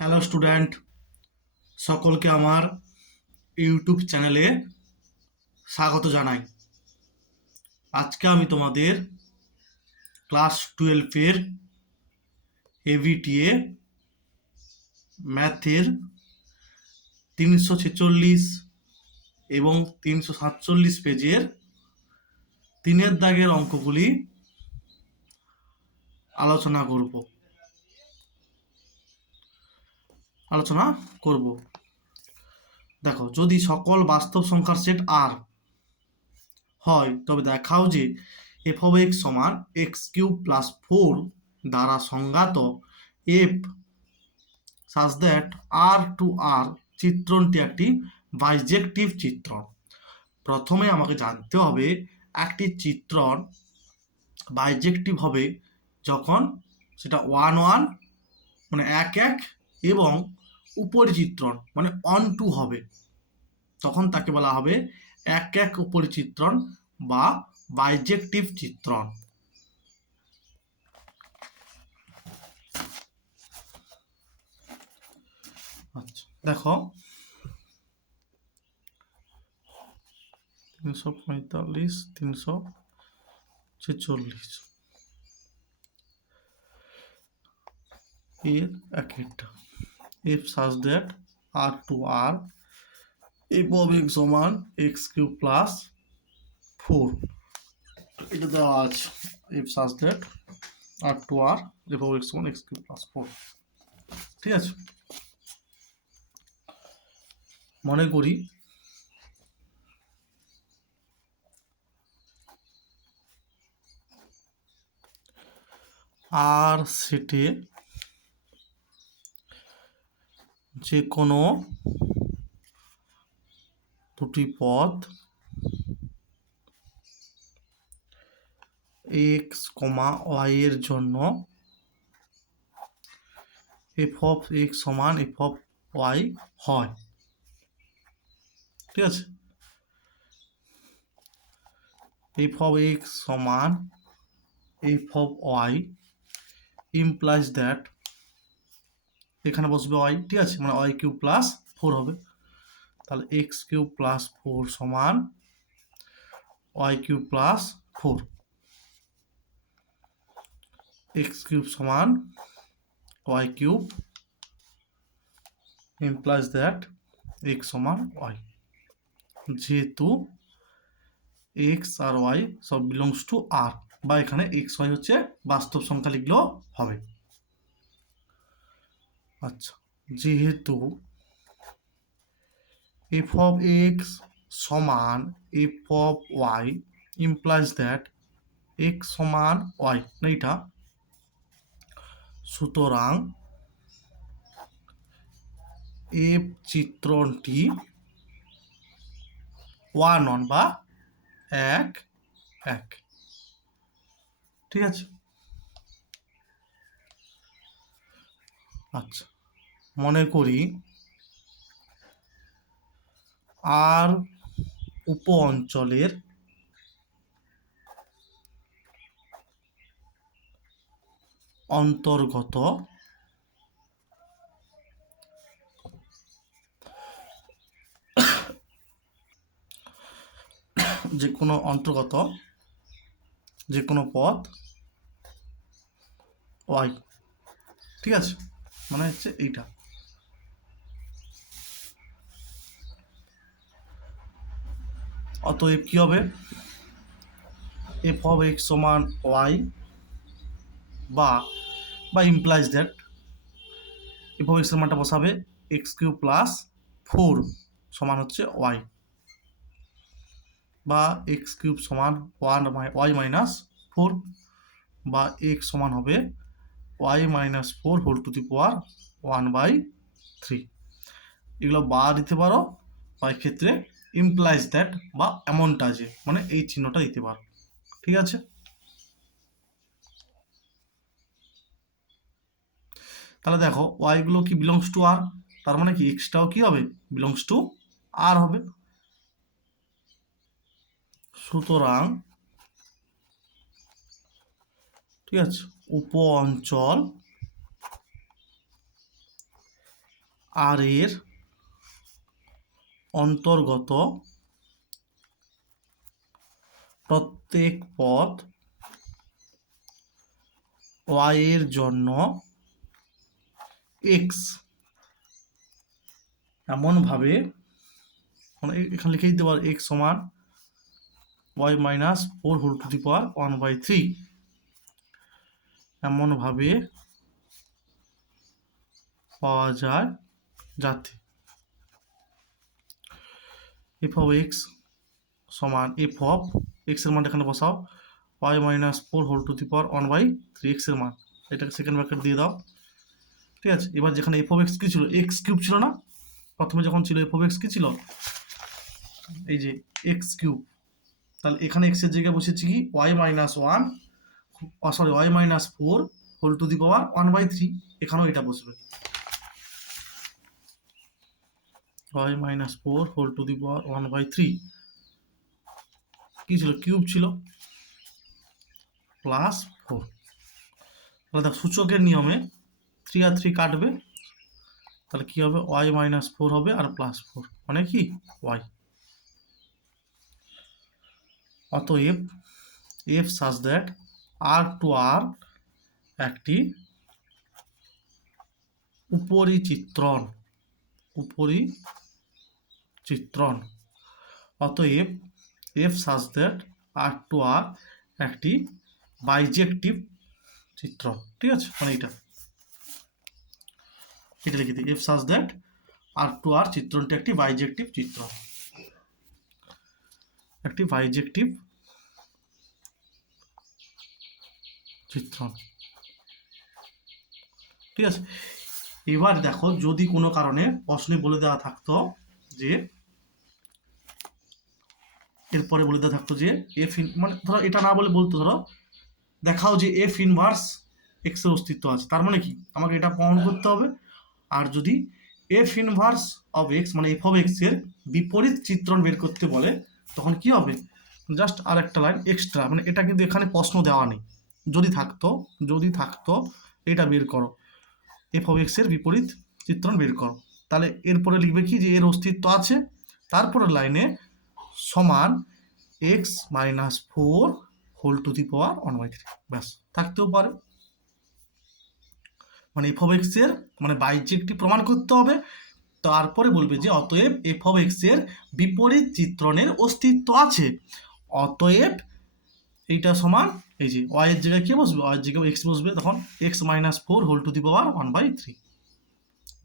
Hello student, সকলকে আমার YouTube চ্যানেলে স্বাগত জানাই। আজকে আমি তোমাদের ক্লাস 12-এর এভিটিএ ম্যাথের 346 এবং 347 পেজের 3-এর দাগের অঙ্কগুলি আলোচনা করব। দেখো, যদি সকল বাস্তব সংখ্যার সেট আর হয় তবে দেখাও যে এফ অফ এক্স সমান এক্স কিউব প্লাস 4 দ্বারা সংজ্ঞাত f such that R to R চিত্রণটি একটি বাইজেক্টিভ চিত্রণ। প্রথমে আমাকে জানতে হবে একটি চিত্রণ বাইজেক্টিভ হবে যখন সেটা 1-1 মানে 1-1 এবং উপরিচিত্রণ মানে 1-2 হবে, তখন তাকে বলা হবে 1-1 উপরিচিত্রণ বা বাইজেক্টিভ চিত্রণ। আচ্ছা, দেখো 345 346 এর একটা F such that R to R F of x সমান এক্স কিউব প্লাস 4, এটা দেওয়া আছে F such that R to R F of x সমান এক্স কিউব প্লাস 4। ঠিক আছে, মনে করি আর সেটে যে কোনো দুটি পদ এক্স কমা ওয়াই এর জন্য এফ অফ এক্স সমান এফ অফ ওয়াই হয়। ঠিক আছে, এফ অফ এক্স সমান F of Y implies that এখানে বসবে ওয়াই। ঠিক আছে, মানে ওয়াই কিউব প্লাস 4 হবে, তাহলে এক্স কিউব প্লাস 4 সমান y cube plus 4, x cube সমান y cube implies that x সমান ওয়াই। যেহেতু এক্স আর ওয়াই সব বিলংস টু আর, বা এখানে এক্স ওয়াই হচ্ছে বাস্তব সংখ্যা লিখলেও হবে। আচ্ছা, যেহেতু এফ অফ এক্স সমান F of Y implies that x সমান ওয়াই এইটা, সুতরাং এফ চিত্রণটি 1-1 বা 1-1। ঠিক আছে, আচ্ছা মনে করি আর উপ অঞ্চলের অন্তর্গত যে কোনো পথ ওয়াই। ঠিক আছে, মানে হচ্ছে এইটা। অতএব কি হবে, এফ অফ এক্স সমান ওয়াই বা implies that F of x এর মানটা বসাবে এক্স কিউব প্লাস 4 সমান হচ্ছে ওয়াই, বা এক্স কিউব সমান ওয়াই মাইনাস 4, বা এক্স সমান হবে y minus 4 whole to the power 1/3। এগুলো বা দিতে পারো, বা ক্ষেত্রে ইমপ্লাইজ দ্যাট বা এমনটা যে মানে এই চিহ্নটা দিতে পারো। ঠিক আছে, তাহলে দেখো ওয়াইগুলো কি বিলংস টু আর, তার মানে কি এক্সটাও কি হবে বিলংস টু আর হবে। সুতরাং ঠিক আছে, উপ অঞ্চল আর এর অন্তর্গত প্রত্যেক পদ y এর জন্য x এমনভাবে, মানে এখানে লিখে দিতে পারো x সমান y minus 4 whole to the power 1/3 এমনভাবে পাওয়া যায় যাতে f অফ x সমান f অফ x এর মানটা এখানে বসাও y minus 4 whole to the power 1/3 x এর মান, এটাকে সেকেন্ড ব্র্যাকেট দিয়ে দাও। ঠিক আছে, এবার যেখানে f অফ x কি ছিল, x কিউব ছিল না, প্রথমে যখন ছিল f অফ x কি ছিল, এই যে x কিউব, তাহলে এখানে x এর জায়গায় বসেছি কি y minus 1 sorry y minus 4 whole to the power 1/3, এখানেও এটা বসবে y minus 4 whole to the power 1/3, কি ছিল কিউব ছিল, প্লাস 4। তাহলে দেখ সূচকের নিয়মে 3 আর 3 কাটবে, তাহলে কি হবে y মাইনাস 4 হবে আর প্লাস 4 মানে কি y। অতএব f such that r to r একটি উপরিচিত্রণ, অতএব f such that r to r একটি বাইজেক্টিভ চিত্রণ। ঠিক আছে, মানে এটা লিখে দিই, f such that r to r চিত্রণটি একটি বাইজেক্টিভ চিত্রণ, একটি বাইজেক্টিভ চিত্রণ। ঠিক আছে, এবার দেখো যদি কোনো কারণে প্রশ্নে বলে দেওয়া থাকতো যে, এরপরে বলে দেওয়া থাকতো যে এফ মানে ধরো এটা না বলে বলতো ধরো দেখাও যে এফ ইনভার্স এক্স এর অস্তিত্ব আছে, তার মানে কি আমাকে এটা প্রমাণ করতে হবে। আর যদি এফ ইনভার্স অফ এক্স মানে এফ অফ এক্স এর বিপরীত চিত্রণ বের করতে বলে, তখন কি হবে, জাস্ট আর একটা লাইন এক্সট্রা, মানে এটা কিন্তু এখানে প্রশ্ন দেওয়া নেই, যদি থাকতো এটা বের করো, এফ অফ এক্স এর বিপরীত চিত্রণ বের করো, তাহলে এরপরে লিখবে কি যে এর অস্তিত্ব আছে, তারপরের লাইনে সমান x minus 4 whole to the power 1/3, ব্যাস থাকতেও পারে। মানে এফ অফ এক্স এর মানে বাইজেক্টিভ প্রমাণ করতে হবে, তারপরে বলবে যে অতএব এফ অফ এক্স এর বিপরীত চিত্রণের অস্তিত্ব আছে, অতএব এইটা সমান এই যে ওয়াই এর জায়গায় কি বসবে, ওয়াই এর জায়গায় এক্স বসবে, তখন x minus 4 whole to the power 1/3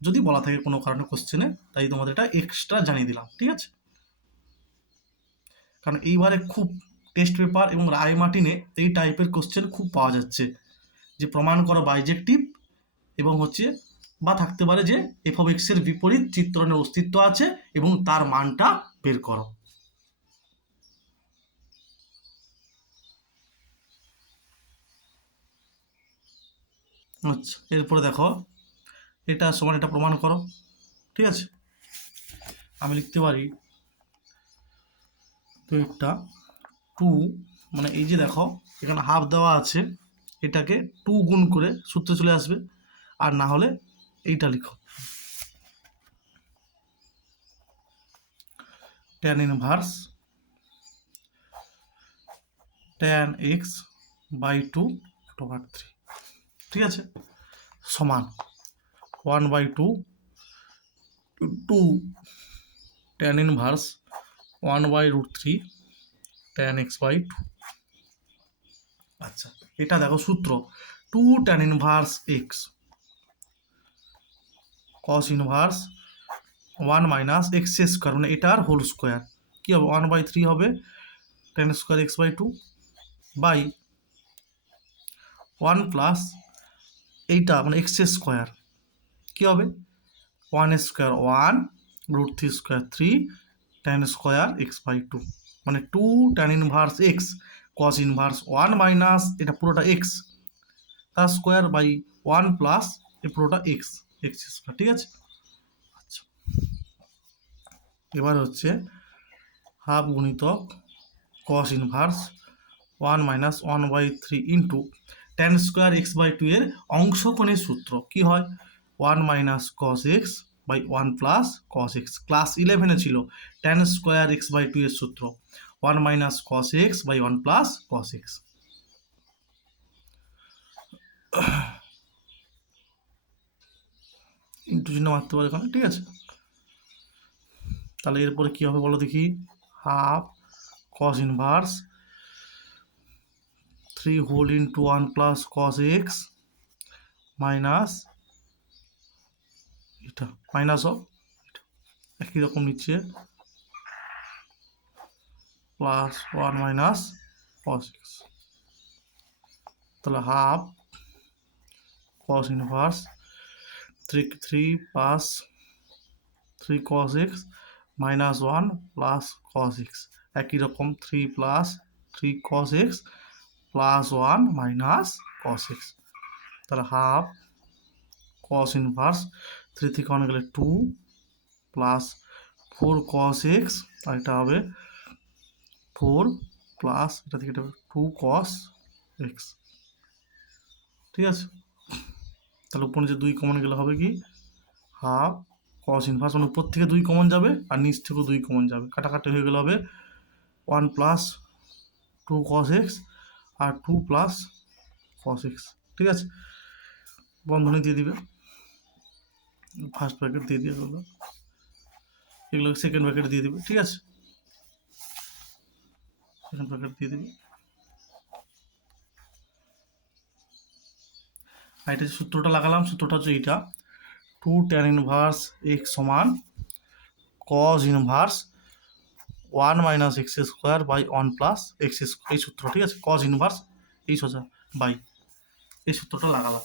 যদি বলা থাকে কোনো কারণে কোশ্চেনে, তাই তোমাদের এটা এক্সট্রা জানিয়ে দিলাম। ঠিক আছে, কারণ এইবারে খুব টেস্ট পেপার এবং রায় মার্টিনে এই টাইপের কোশ্চেন খুব পাওয়া যাচ্ছে, যে প্রমাণ করো বাইজেক্টিভ এবং হচ্ছে বা থাকতে পারে যে এফ অফ এক্স এর বিপরীত চিত্রণের অস্তিত্ব আছে এবং তার মানটা বের করো। আচ্ছা, এরপরে দেখো এটা সমান এটা প্রমাণ করো। ঠিক আছে, আমি লিখতে পারি তো এটা 2 মানে এই যে দেখো এখানে হাফ দেওয়া আছে, এটাকে 2 গুণ করে সূত্রে চলে আসবে, আর না হলে এইটা লিখো tan inverse tan x by 2/3। ঠিক আছে, সমান 1/2 2 tan ইনভার্স 1/√3 tan x/2। আচ্ছা, এটা দেখো সূত্র 2 tan inverse x cos inverse 1 minus x square মানে এটার হোল স্কোয়ার, কি হবে 1/3 হবে tan square x/2 by 1 plus এইটা মানে x স্কোয়ার, কি হবে 1 square 1 √3 square 3 tan square x/2 মানে 2 tan inverse x cos inverse 1 minus এটা পুরোটা x তার স্কোয়ার বাই 1 প্লাস এই পুরোটা x স্কোয়ার। ঠিক আছে, আচ্ছা এবার হচ্ছে হাফ গুণিতক cos inverse 1 minus 1/3 into tan square x/2 এর অংশকোণের সূত্র কি হয় 1 minus cos x by 1 plus cos x. Class 11-এ ছিল tan স্কোয়ার এক্স বাই 2 এর সূত্র 1 minus cos x by 1 plus cos x. Into চিহ্ন মারতে পারে এখানে, ঠিক আছে। তাহলে এরপরে কী হবে বলো দেখি, half cos inverse 3 whole into 1 plus cos x minus এটা মাইনাস অফ একই রকম নিচ্ছে প্লাস 1 মাইনাস কস এক্স। তাহলে half cos inverse 3 plus 3 cos x minus 1 plus cos x, একই রকম 3 plus 3 cos x plus 1 minus cos x. তাহলে half cos inverse 3 থেকে 1 গেলে 2 প্লাস 4 কস এক্স, আর এটা হবে 4 প্লাস এটা থেকে এটা 2 কস এক্স, ঠিক আছে। তাহলে উপরে যে 2 কমন গেলে হবে কি হাফ কস ইনভার্স, মানে উপর থেকে 2 কমন যাবে আর নিচ থেকেও 2 কমন যাবে, কাটাকাটি হয়ে গেলে হবে 1 প্লাস 2 কস এক্স আর 2 প্লাস কস এক্স, ঠিক আছে। বন্ধনী দিয়ে দিবে, ফার্স্ট ব্র্যাকেট দিয়ে দিয়ে দেবো, এগুলো সেকেন্ড ব্র্যাকেট দিয়ে দিবে, ঠিক আছে। সেকেন্ড ব্র্যাকেট দিয়ে দিবে। আর এটা যে সূত্রটা লাগালাম, সূত্রটা হচ্ছে এইটা 2 tan ইনভার্স এক্স সমান cos inverse 1 minus X square by 1 plus x square, এই সূত্র, ঠিক আছে। কস ইনভার্স এই সোজা বাই এই সূত্রটা লাগালাম।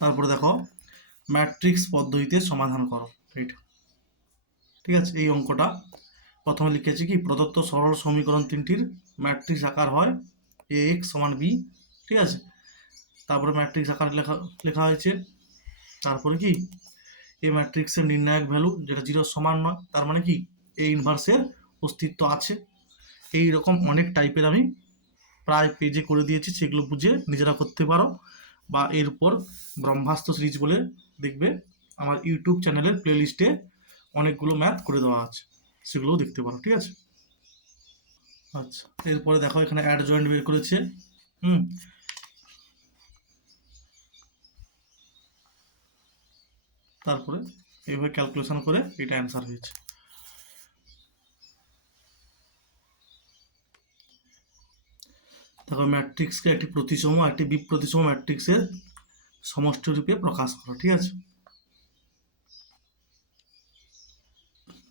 তারপরে দেখো ম্যাট্রিক্স পদ্ধতিতে সমাধান করো, এইটা, ঠিক আছে। এই অঙ্কটা প্রথমে লিখেছি কি প্রদত্ত সরল সমীকরণ তিনটির ম্যাট্রিক্স আকার হয় এ এক্স সমান বি, ঠিক আছে। তারপরে ম্যাট্রিক্স আকার লেখা হয়েছে। তারপরে কি এই ম্যাট্রিক্সের নির্ণায়ক ভ্যালু যেটা 0 সমান নয়, তার মানে কি এ ইনভার্সের অস্তিত্ব আছে। এই রকম অনেক টাইপের আমি প্রায় পেজে করে দিয়েছি, সেগুলো বুঝে নিজেরা করতে পারো, বা এরপর ব্রহ্মাস্ত্র সিরিজ বলে দেখবে আমার ইউটিউব চ্যানেলের প্লেলিস্টে অনেকগুলো ম্যাথ করে দেওয়া আছে, সেগুলোও দেখতে পারো, ঠিক আছে। আচ্ছা, এরপরে দেখো এখানে অ্যাড জয়েন্ট বের করেছে, তারপরে এইভাবে ক্যালকুলেশন করে এটা অ্যান্সার হয়েছে। দেখো ম্যাট্রিক্সকে একটি প্রতিসম একটি বিপ্রতিসম ম্যাট্রিক্সের সমষ্টি রূপে প্রকাশ করো, ঠিক আছে।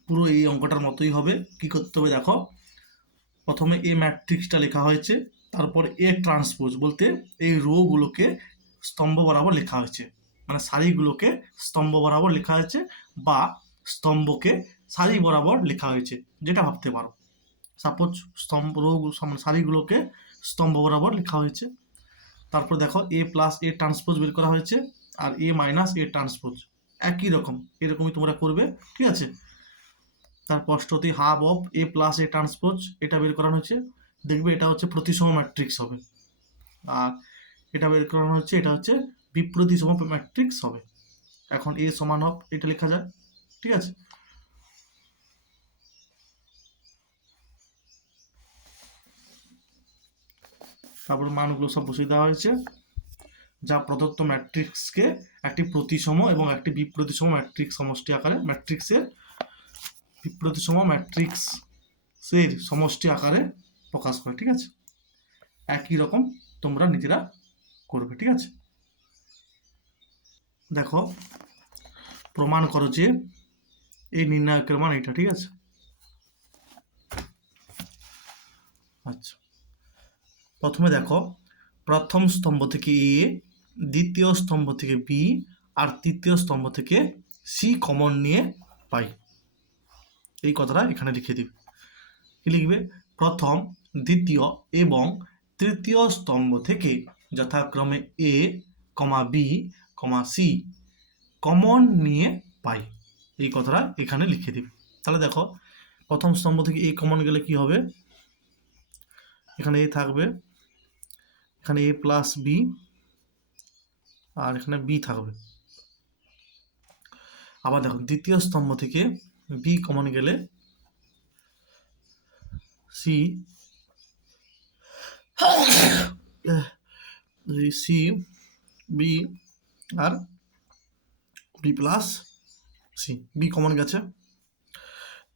পুরো এই অঙ্কটার মতোই হবে। কি করতে হবে দেখো, প্রথমে এ ম্যাট্রিক্সটা লেখা হয়েছে, তারপর এ ট্রান্সপোজ বলতে এই রোগুলোকে স্তম্ভ বরাবর লেখা হয়েছে, মানে সারিগুলোকে স্তম্ভ বরাবর লেখা হয়েছে বা স্তম্ভকে সারি বরাবর লেখা হয়েছে, যেটা ভাবতে পারো। সাপোজ স্তম্ভ রো সারিগুলোকে স্তম্ভ বরাবর লেখা হয়েছে। তারপর দেখো এ প্লাস এ ট্রান্সপোজ বের করা হয়েছে আর এ মাইনাস এ ট্রান্সপোজ একই রকম, এরকমই তোমরা করবে, ঠিক আছে। তার স্পষ্টতই half of A plus A transpose এটা বের করানো হচ্ছে, দেখবে এটা হচ্ছে প্রতিসম ম্যাট্রিক্স হবে, আর এটা বের করানো হচ্ছে এটা হচ্ছে বিপ্রতিসম ম্যাট্রিক্স হবে। এখন এ সমান অফ এটা লেখা যায়, ঠিক আছে। তারপরে মানগুলো সব বসিয়ে দেওয়া হয়েছে, যা প্রদত্ত ম্যাট্রিক্সকে একটি প্রতিসম এবং একটি বিপ্রতিসম ম্যাট্রিক্স সমষ্টি আকারে ম্যাট্রিক্সের বিপ্রতিসম ম্যাট্রিক্সের সমষ্টি আকারে প্রকাশ করে, ঠিক আছে। একই রকম তোমরা নিজেরা করবে, ঠিক আছে। দেখো প্রমাণ করো যে এই নির্ণায়কের মান এটা, ঠিক আছে। আচ্ছা, প্রথমে দেখো প্রথম স্তম্ভ থেকে এ, দ্বিতীয় স্তম্ভ থেকে বি আর তৃতীয় স্তম্ভ থেকে সি কমন নিয়ে পাই, এই কথাটা এখানে লিখে দিবে। কি লিখবে, প্রথম দ্বিতীয় এবং তৃতীয় স্তম্ভ থেকে যথাক্রমে এ কমা বি কমা সি কমন নিয়ে পাই, এই কথাটা এখানে লিখে দিবে। তাহলে দেখো প্রথম স্তম্ভ থেকে এ কমন গেলে কি হবে, এখানে এ থাকবে এখানে এ প্লাস বি আর এখানে বি থাকবে। আবার দেখো দ্বিতীয় স্তম্ভ থেকে বি কমন গেলে সি সি বি আর B plus C, B common গেছে।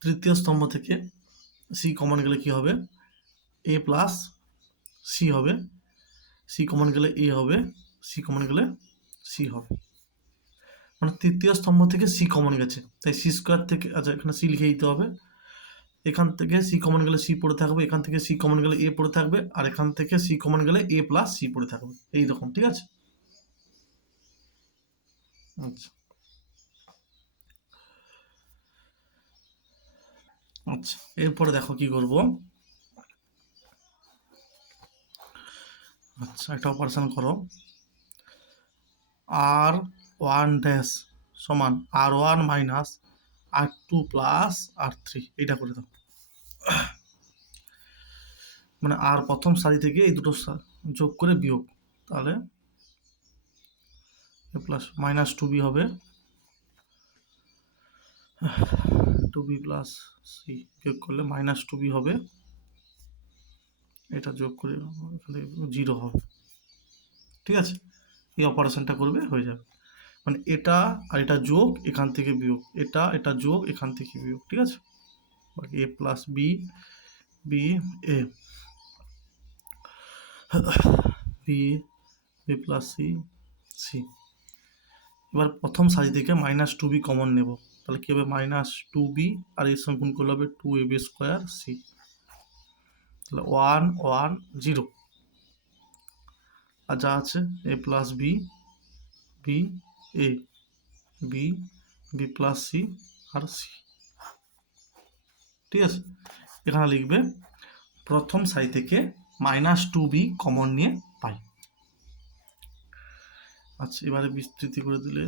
তৃতীয় স্তম্ভ থেকে সি কমন গেলে কি হবে, এ প্লাস সি হবে, সি কমন গেলে এ হবে, সি কমন গেলে সি হবে। মানে তৃতীয় স্তম্ভ থেকে সি কমন গেছে, তাই সি স্কোয়ার থেকে, আচ্ছা এখানে সি লিখে দিতে হবে। এখান থেকে সি কমন গেলে সি পড়ে থাকবে, এখান থেকে সি কমন গেলে এ পড়ে থাকবে, আর এখান থেকে সি কমন গেলে এ প্লাস সি পড়ে থাকবে, এইরকম। ঠিক আছে? আচ্ছা আচ্ছা, এরপরে দেখো কি করব। আচ্ছা, একটা অপারেশন করো, আর ওয়ান ড্যাশ সমান আর ওয়ান মাইনাস আর টু প্লাস আর থ্রি, এইটা করে দাও। মানে আর প্রথম সারি থেকে এই দুটো যোগ করে বিয়োগ, তাহলে এ প্লাস মাইনাস টু বি হবে, টু বি প্লাস সি বিয়োগ করলে মাইনাস টু বি হবে, এটা যোগ করে জিরো হবে। ঠিক আছে? এই অপারেশনটা করবে, হয়ে যাবে। মানে এটা আর এটা যোগ, এখান থেকে বিয়োগ, এটা যোগ, এখান থেকে বিয়োগ। ঠিক আছে? বাকি A plus B, B A, B B plus C, C. এবার প্রথম সারি থেকে মাইনাস টু বি কমন নেব, তাহলে কি হবে, মাইনাস টু বি আর এর সঙ্গে গুণ করলে হবে two A B square C, তাহলে ওয়ান ওয়ান জিরো। আর যা আছে A plus B, B A, B B plus C R C. ঠিক আছে? এখানে লিখবে প্রথম সারি থেকে মাইনাস টু বি কমন নিয়ে পাই। আচ্ছা, এবারে বিস্তৃতি করে দিলে,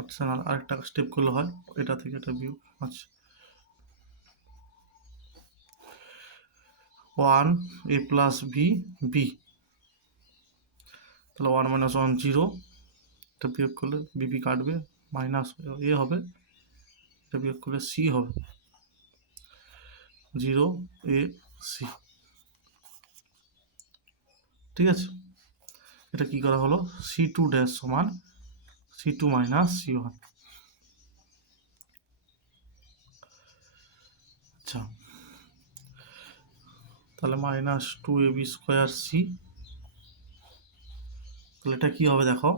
আচ্ছা না, আরেকটা স্টেপ করলে হয়, এটা থেকে এটা বিয়োগ। আচ্ছা, one A plus B B, তাহলে ওয়ান মাইনাস ওয়ান জিরো, এটা বিয়োগ করলে বিবি কাটবে, মাইনাস এ হবে, এটা বিয়োগ করলে সি হবে, জিরো এ সি। ঠিক আছে? এটা কি করা হলো, সি টু ড্যাশ সমান C two minus C one. আচ্ছা, তাহলে minus two A B square C, তাহলে এটা কি হবে দেখো,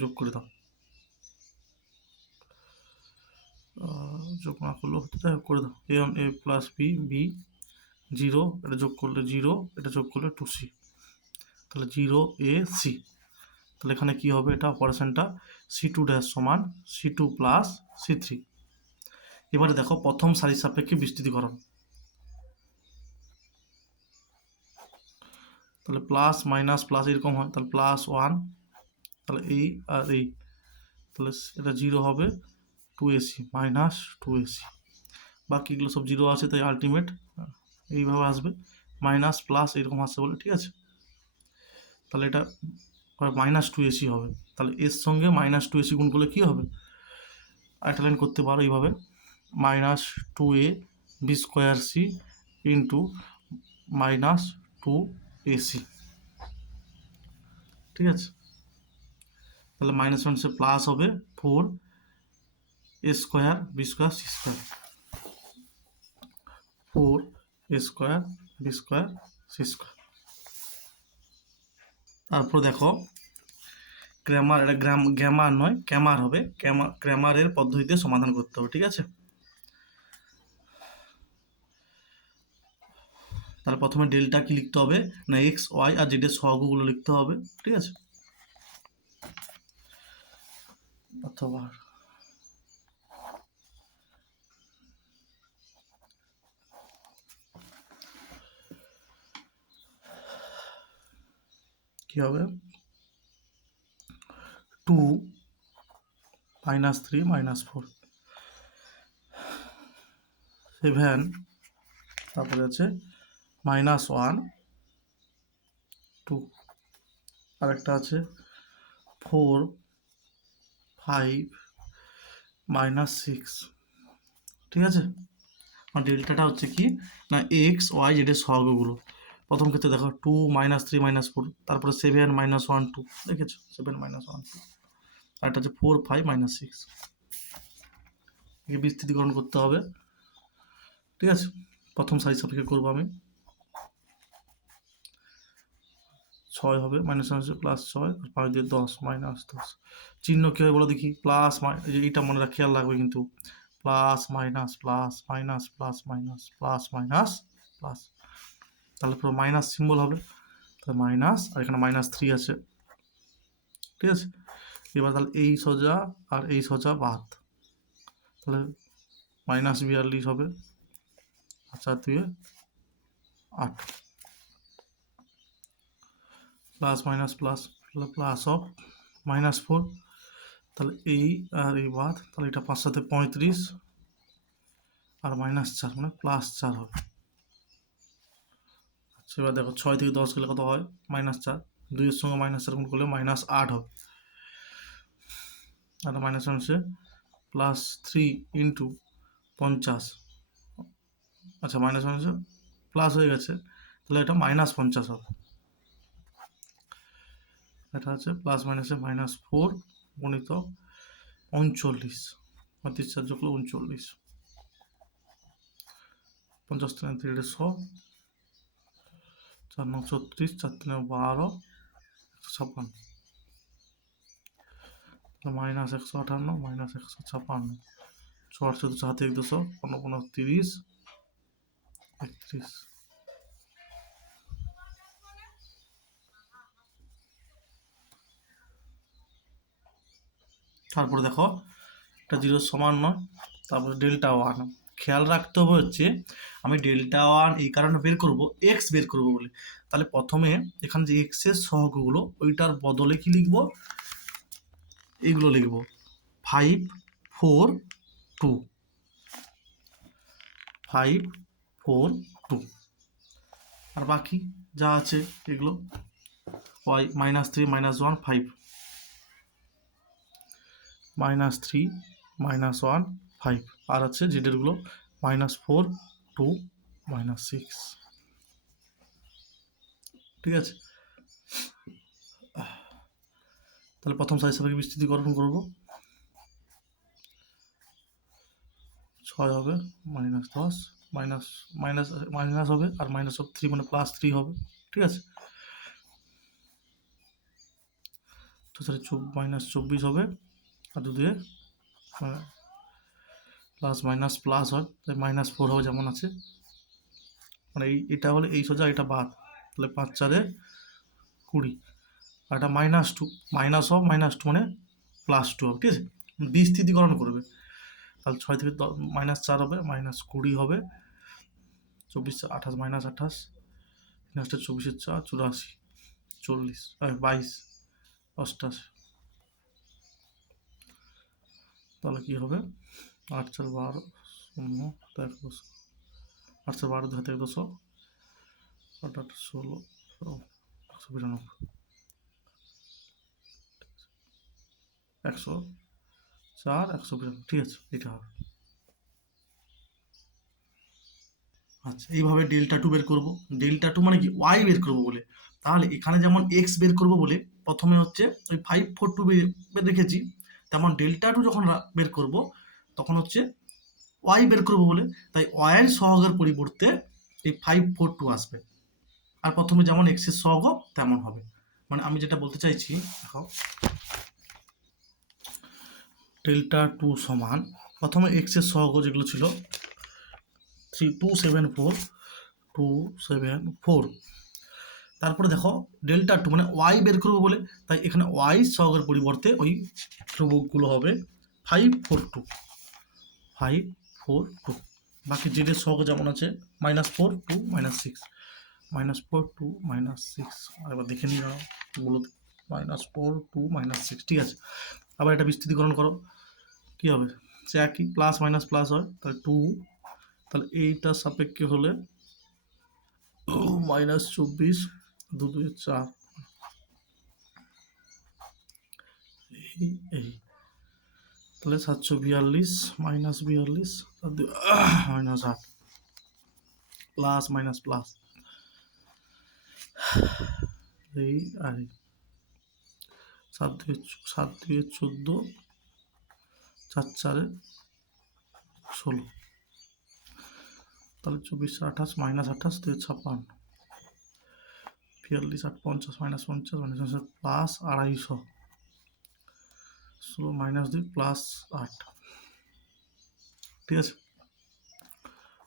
যোগ করে দাও, যোগ না করলেও হতে যাই হোক করে দাও, A one A plus B B zero, এটা যোগ করলে জিরো, এটা যোগ করলে টু সি, তাহলে জিরো এ সি। তাহলে এখানে কি হবে, এটা অপারেশনটা সি টু ড্যাশ সমান C two plus C three. এবারে দেখো প্রথম সারির সাপেক্ষে বিস্তৃতিকরণ, তাহলে প্লাস মাইনাস প্লাস এরকম হয়, তাহলে প্লাস ওয়ান, তাহলে এই আর এই, তাহলে এটা জিরো হবে, two AC minus two AC, বাকিগুলো সব জিরো আছে, তাই আলটিমেট এইভাবে আসবে, মাইনাস প্লাস এরকম আসছে বলে। ঠিক আছে? তাহলে এটা মাইনাস টু এসি হবে, তাহলে এর সঙ্গে মাইনাস টু এসি গুণ করলে কী হবে, একটা লাইন করতে পারো এইভাবে, minus two A B square c into minus two ac. ঠিক আছে? তাহলে মাইনাস ওয়ান সে প্লাস হবে four a square b square c square, four a square b square c square. তারপর দেখো গ্রামার, এটা গ্রামার নয় ক্যামার হবে, গ্রামারের পদ্ধতিতে সমাধান করতে হবে। ঠিক আছে? তাহলে প্রথমে ডেল্টা কি লিখতে হবে না, এক্স ওয়াই আর জেড এর সহগগুলো লিখতে হবে। ঠিক আছে? অথবা কি হবে, two minus three minus four, seven, তারপরে আছে মাইনাস ওয়ান টু, আরেকটা আছে 4 5 মাইনাস 6। ঠিক আছে, আর ডেল্টাটা হচ্ছে কি না এক্স ওয়াই জেডের সহগগুলো। প্রথম ক্ষেত্রে দেখো 2 -3 -4, তারপরে 7 -1 2, দেখেছো 7 -1 2, আর এটা হচ্ছে 4 5 -6। একে বিস্তৃতিকরণ করতে হবে। ঠিক আছে, প্রথম সাইজ সাপেক্ষে করবো আমি। 6 হবে, মাইনাস আছে +6, আর 5 দিয়ে 10 -10। চিহ্ন কী হয় বলো দেখি, প্লাস এইটা মনে রাখ, খেয়াল রাখবে কিন্তু, plus minus plus minus plus minus plus minus plus, তাহলে পুরো মাইনাস সিম্বল হবে, তাহলে মাইনাস, আর এখানে -3 আছে। ঠিক আছে, এবার তাহলে এই সোজা আর এই সোজা বাদ, তাহলে -42 হবে, আচ্ছা 2 8, plus minus plus plus of -4, তাহলে এই আর এই বাদ, তাহলে এটা 5 সাথে 35, আর -4 মানে +4 হবে। আচ্ছা এবার দেখো 6 থেকে 10 গেলে কত হয়, -4, 2 এর সঙ্গে -4 গুণ করলে -8 হবে, আর মাইনাস হচ্ছে +3 ইন্টু 50, আচ্ছা মাইনাস হচ্ছে প্লাস হয়ে গেছে, তাহলে এটা -50 হবে। এটা হচ্ছে প্লাস মাইনাসে -4 গুণিত 39, 35 যোগ করলে 39, 50 × 3 = 100, 4 9 36, 4 3 12, 156, -158 -156, 4 14 হাতে 200, 15 15 30, 31। তারপরে দেখো এটা 0 সমান নয়, তারপরে Δ1 খেয়াল রাখতে হবে হচ্ছে আমি Δ1 এই কারণে বের করব, এক্স বের করব বলে, তাহলে প্রথমে এখানে যে এক্স এর সহগগুলো ওইটার বদলে কি লিখব, এইগুলো লিখব 5 4 2, 5 4 2, আর বাকি যা আছে এগুলো y -3 -1 5, -3 -1 5, আর আছে জেডেরগুলো -4 2 -6। ঠিক আছে, তাহলে প্রথম সাইজ সাপেক্ষে বিস্তৃতিকরণ করব, 6 হবে, -10 মাইনাস হবে, আর -3 মানে +3 হবে। ঠিক আছে, তো তাহলে -24 হবে, আর যদি প্লাস মাইনাস প্লাস হয় তাই -4 হবে যেমন আছে, মানে এটা হলে এই সোজা এটা বাদ, তাহলে 5 4 20, আর এটা -2, -2 মানে +2 হবে। ঠিক আছে, বিস্তৃতিকরণ করবে, তাহলে 6 থেকে -4 হবে, -20 হবে, 24 28 -28, নেক্সট 24 4 84, 40 22 88, তাহলে কি হবে 8 4 12 0 1 200, 8 4 12 2 200, 8 8 16 192, 104 195। ঠিক আছে, এটা হবে। আচ্ছা এইভাবে Δ2 বের করব, Δ2 মানে কি ওয়াই বের করব বলে, তাহলে এখানে যেমন এক্স বের করব বলে প্রথমে হচ্ছে ওই 5 4 2 বের রেখেছি, তেমন Δ2 যখন বের করব তখন হচ্ছে ওয়াই বের করব বলে, তাই ওয়াইয়ের সহগের পরিবর্তে এই 5 4 2 আসবে, আর প্রথমে যেমন এক্স এর সহগ তেমন হবে। মানে আমি যেটা বলতে চাইছি দেখো, Δ2 সমান প্রথমে এক্স এর সহগ যেগুলো ছিল 274, তারপরে দেখো Δ2 মানে ওয়াই বের করবো বলে, তাই এখানে ওয়াই সহগের পরিবর্তে ওই ধ্রুবকগুলো হবে 5 4 2, 5 4 2, বাকি জেডের সহগ যেমন আছে -4 2 -6, -4 2 -6, আর এবার দেখে নিই বলো, -4 2 -6। ঠিক আছে, আবার এটা বিস্তৃতিকরণ করো, কি হবে সে একই, প্লাস মাইনাস প্লাস হয়, তাহলে 2, তাহলে এইটার সাপেক্ষে হলে -24 2 2 4, কি এই, তাহলে 742 minus 42 minus 8 plus minus plus এই আর এই 7 2 14, 4 4 16, তাহলে 24 28 minus 28 2 56, 42 8 50 minus 50 minus plus 250, 16 minus 2 plus 8, ঠিক আছে।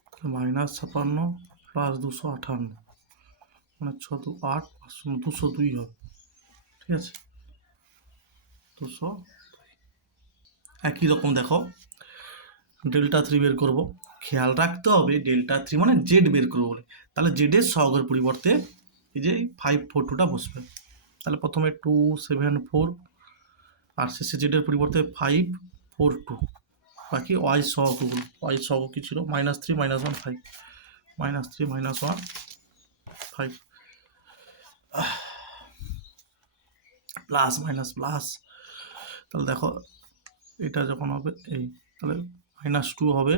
তাহলে মাইনাস 56 প্লাস 258 মানে 6 2 8 202 হবে, ঠিক আছে 200। একই রকম দেখো ডেল্টা 3 বের করব, খেয়াল রাখতে হবে ডেল্টা 3 মানে জেড বের করবো বলে, তাহলে জেডের সহগের পরিবর্তে এই যে 542টা বসবে, তাহলে প্রথমে 274 আর শেষে জেডের পরিবর্তে 542, বাকি ওয়াই সহগগুলো, ওয়াই সহগ কি ছিল -3 -1 5, -3 -1 5 প্লাস মাইনাস প্লাস, তাহলে দেখো এটা যখন হবে এই, তাহলে -2 হবে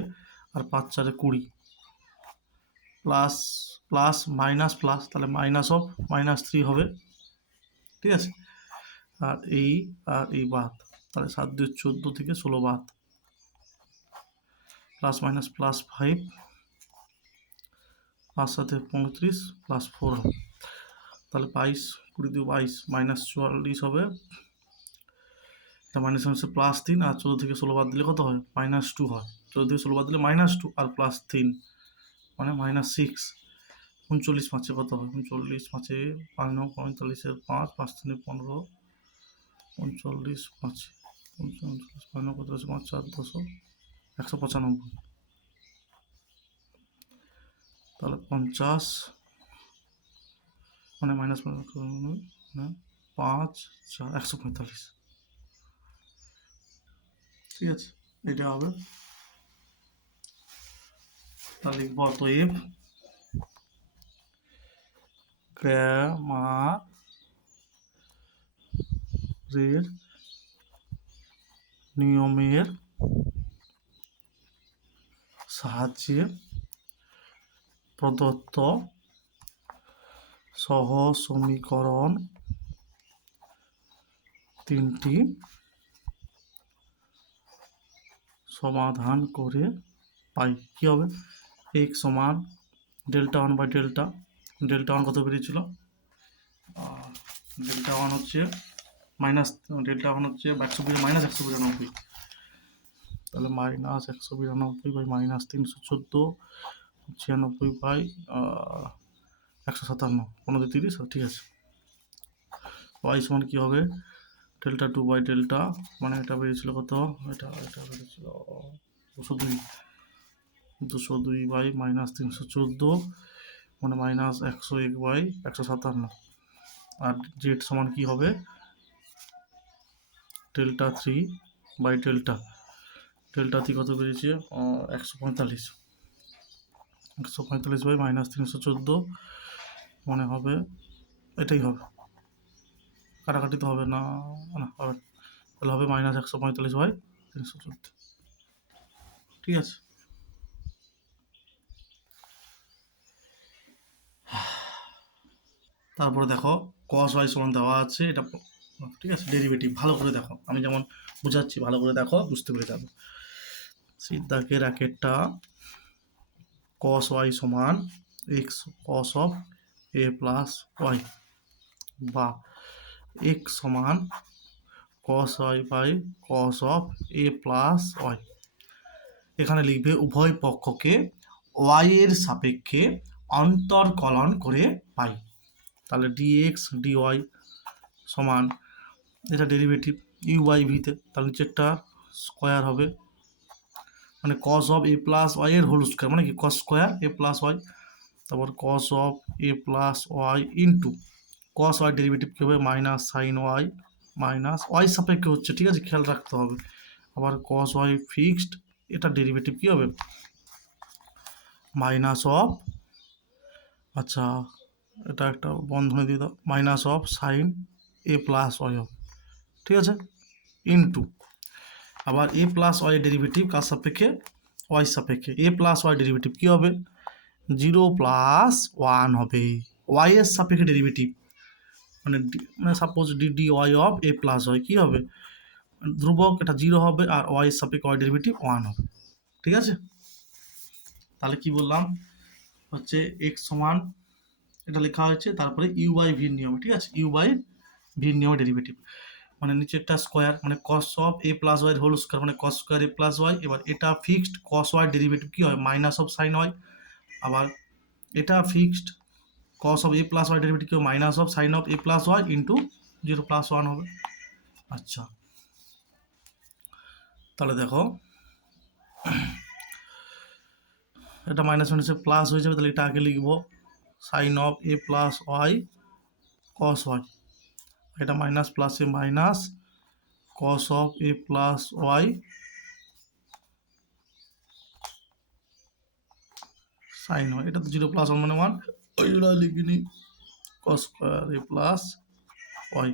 আর 5 4 20 প্লাস প্লাস মাইনাস প্লাস, তাহলে -3 হবে, ঠিক আছে। আর এই বাদ, তাহলে 7 2 14 থেকে 16 বাদ, প্লাস মাইনাস প্লাস 5, 5 7 35 প্লাস 4 হবে, তাহলে 22 20 দিয়ে 22 -44 হবে, মাইনাস হচ্ছে +3 আর 14 থেকে 16 বাদ দিলে কত হয় -2 হয়, 14 থেকে 16 বাদ দিলে -2 আর +3 মানে -6, 39 5 কত হয় 39 5 5 9 45 এর 5 5 3 15 39 5 39 5 9 45 5 4 10 195, তাহলে 50 মানে -5 4 145, ঠিক আছে এটা হবে। তাহলে লিখব অতএব ক্র্যামারের নিয়মের সাহায্যে প্রদত্ত সহসমীকরণ তিনটি সমাধান করে পাই। কী হবে x সমান Δ1/Δ, Δ1 কত বেরিয়েছিল, Δ1 হচ্ছে Δ1 হচ্ছে 192 -192, তাহলে -192 -314 96/157 15 30, ঠিক আছে। y সমান কী হবে Δ2/Δ, মানে এটা বেরিয়েছিল কত, এটা বেরিয়েছিল 202/-314 মানে -101/157, আর জেড সমান কি হবে Δ3/Δ, Δ3 কত বেরিয়েছে 145 -314 মানে হবে এটাই হবে, কাটাকাটি তো হবে না, হবে, তাহলে হবে -145/314, ঠিক আছে। তারপরে দেখো cos y সমান দেওয়া আছে, এটা ঠিক আছে ডেরিভেটিভ ভালো করে দেখো, আমি যেমন বোঝাচ্ছি ভালো করে দেখো বুঝতে পেরে যাবে। সিদ্ধাকে রাকেটটা cos y সমান x cos of a plus y বা x সমান cos y by cos of a plus y, এখানে লিখবে উভয় পক্ষকে y এর সাপেক্ষে অন্তর্কলন করে পাই, তাহলে dx dy সমান এটা ডেরিভেটিভ u/v-তে, তাহলে নিচেরটা স্কোয়ার হবে মানে cos of a plus y এর হোল স্কোয়ার মানে কি cos square a plus y, তারপর cos of a plus y into cos y derivative কী হবে minus sine y minus y সাপেক্ষে হচ্ছে, ঠিক আছে খেয়াল রাখতে হবে। আবার cos y ফিক্সড, এটা ডেরিভেটিভ কী হবে মাইনাস অফ, আচ্ছা এটা একটা বন্ধনী দিয়ে দাও, minus of sine a plus y হবে, ঠিক আছে। ইন্টু আবার এ প্লাস ওয়াই ডেরিভেটিভ কার সাপেক্ষে, ওয়াই সাপেক্ষে। এ প্লাস ওয়াই ডেরিভেটিভ কী হবে, 0+1 হবে ওয়াই এর সাপেক্ষে ডেরিভেটিভ, মানে suppose d y of A plus y কী হবে, ধ্রুবক, এটা 0 হবে আর ওয়াই এর সাপেক্ষে ওয়াই ডেরিভেটিভ 1 হবে। ঠিক আছে, তাহলে কি বললাম হচ্ছে এক্স সমান এটা লেখা হয়েছে, তারপরে ইউ বাই ভির নিয়মে, ঠিক আছে, ইউ বাই ভির নিয়মে ডেরিভেটিভ, মানে নিচে একটা স্কোয়ার, মানে cos of A plus y whole square, মানে কস স্কোয়ার এ প্লাস ওয়াই। এবার এটা ফিক্সড, কস ওয়াই ডেরিভেটিভ কী হয়, মাইনাস অফ সাইন ওয়াই। আবার এটা fixed, cos of A plus y derivative কী হয়, minus of sine of A plus y into 0+1 হবে। আচ্ছা, তাহলে দেখো এটা মাইনাস মাইনাসে প্লাস হয়ে যাবে, তাহলে এটা আগে লিখবো sine of A plus Y cos Y, এটা মাইনাস প্লাসে minus cos of A plus Y sine Y, এটা তো 0+1 মানে 1, ওই জন্য লিখিনি কস স্কোয়ার এ প্লাস ওয়াই।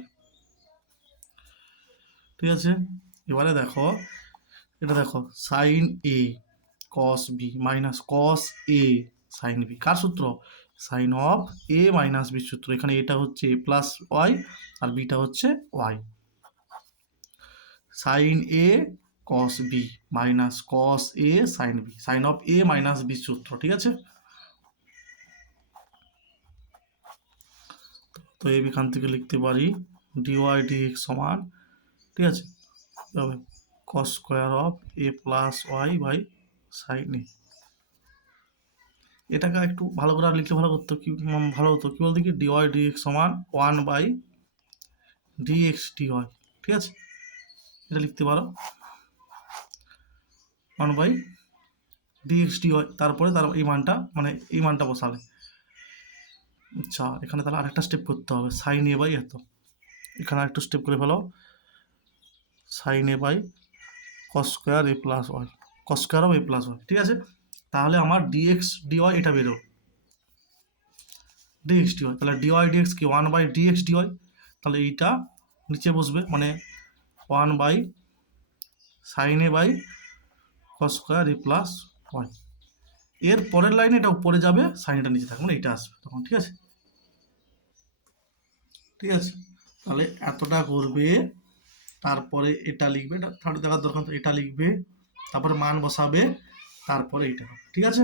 ঠিক আছে, এবারে দেখো এটা দেখো sine A cos B minus cos A sine B, কার সূত্র, sine of A minus B সূত্র। এখানে এটা হচ্ছে এ প্লাস ওয়াই আর বিটা হচ্ছে Y. Sine A cos B minus cos A sine B, sine of A minus B সূত্র। ঠিক আছে, তো এখান থেকে লিখতে পারি ডিওয়াই ডিএক্স সমান, ঠিক আছে, তবে cos square of A plus y by sine a. এটাকে একটু ভালো করে লিখলে ভালো করতো, কি ভালো হতো, কি বলতো কি, ডিওয়াই ডিএক্স সমান 1/dx ডিওয়াই। ঠিক আছে, এটা লিখতে পারো 1/dx ডিওয়াই, তারপরে তার এই মানটা, মানে এই মানটা বসালে। আচ্ছা, এখানে তাহলে আরেকটা স্টেপ করতে হবে, সাইন এ বাই এত, এখানে আরেকটু স্টেপ করে ফেলো, sine a by cos square A plus Y, cos square of A plus Y. ঠিক আছে, তাহলে আমার ডিএক্স ডিওয়াই এটা বেরো, ডিএক্স ডিওয়াই, তাহলে ডিওয়াই ডিএক্স কি 1/dx ডিওয়াই, তাহলে এইটা নিচে বসবে, মানে 1 by sine a by cos square A plus y. এর পরের লাইনে এটা উপরে যাবে, সাইনটা নিচে থাকবে, মানে এইটা আসবে তখন। ঠিক আছে, ঠিক আছে, তাহলে এতটা করবে, তারপরে এটা লিখবে, এটা থার্ড দেখার দরকার, এটা লিখবে, তারপরে মান বসাবে, তারপরে এইটা হবে। ঠিক আছে,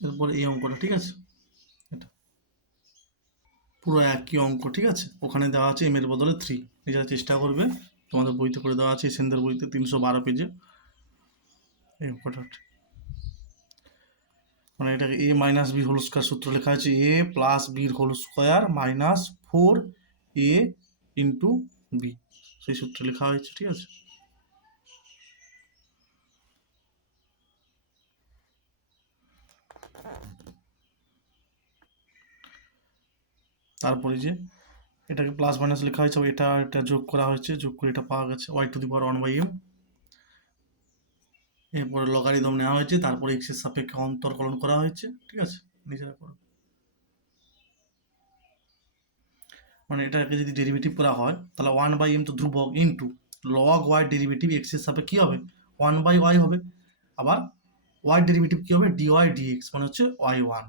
এরপরে এই অঙ্কটা। ঠিক আছে, এটা পুরো একই অঙ্ক। ঠিক আছে, ওখানে দেওয়া আছে এম এর বদলে 3, নিজেরা চেষ্টা করবে, তোমাদের বইতে করে দেওয়া আছে, এসেনদের বইতে 312 পেজে এই অঙ্কটা। মানে এটাকে A minus B whole square সূত্র লেখা আছে, এ প্লাস বির whole square minus 4a into B, সেই সূত্রে লেখা হয়েছে। ঠিক আছে, তারপরে যে এটাকে প্লাস মাইনাস লেখা হয়েছে, এটা যোগ করা হয়েছে, যোগ করে এটা পাওয়া গেছে y⁴1/m। এরপরে লগারিদম নেওয়া হয়েছে, তারপরে এক্স এর সাপেক্ষে অন্তর্কলন করা হয়েছে। ঠিক আছে, নিজেরা করো। মানে এটাকে যদি ডেরিভেটিভ করা হয়, তাহলে 1/m তো ধ্রুবক, into log Y derivative X এর সাপেক্ষে কী হবে, 1/y হবে। আবার ওয়াই ডেরিভেটিভ কী হবে, ডিওয়াই ডিএক্স, মানে হচ্ছে y1,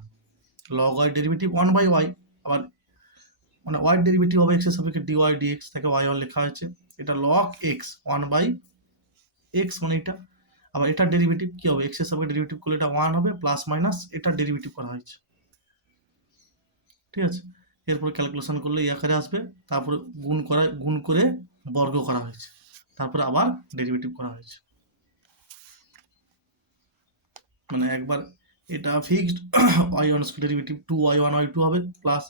log Y derivative 1/y। আবার মানে ওয়াই ডেরিভেটিভ হবে এক্স এর সাপেক্ষে ডিওয়াই ডিএক্স, তাকে y1 লেখা হয়েছে। এটা লগ এক্স 1/x, মানে এটা। আবার এটার ডেরিভেটিভ কী হবে, এক্স এর সাপেক্ষে ডেরিভেটিভ করলে এটা 1 হবে, প্লাস মাইনাস এটার ডেরিভেটিভ করা হয়েছে। ঠিক আছে, এরপরে ক্যালকুলেশন করলে এই আকারে আসবে, তারপরে গুণ করে বর্গ করা হয়েছে, তারপরে আবার ডেরিভেটিভ করা হয়েছে। মানে একবার এটা fixed y1 square derivative 2y1y2 হবে, প্লাস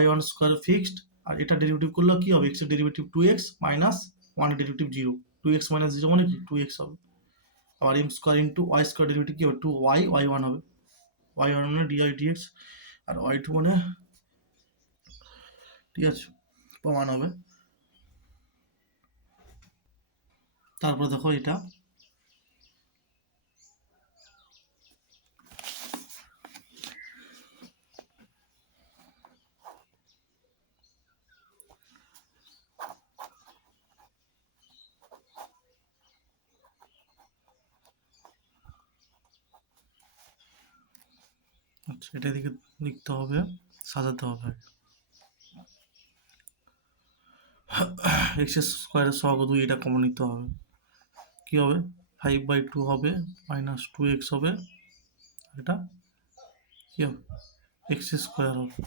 y1 স্কোয়ার ফিক্সড, আর এটা ডেরিভেটিভ করলে কি হবে, x এর ডেরিভেটিভ 2x মাইনাস 1 এর ডেরিভেটিভ 0, 2x মাইনাস 0 মানে কি 2x হবে। আবার m square into y square derivative কি হবে, 2y y1 হবে, y1 মানে dy dx, আর y2 মানে, ঠিক আছে, প্রমাণ হবে। তারপরে দেখো এটা এটা এদিকে লিখতে হবে, সাজাতে হবে। এক্স স্কোয়ারের সহগ 2, এটা কমন নিতে হবে। কি হবে? 5/2 হবে, -2x হবে, এটা কি হবে? এক্স স্কোয়ার হবে।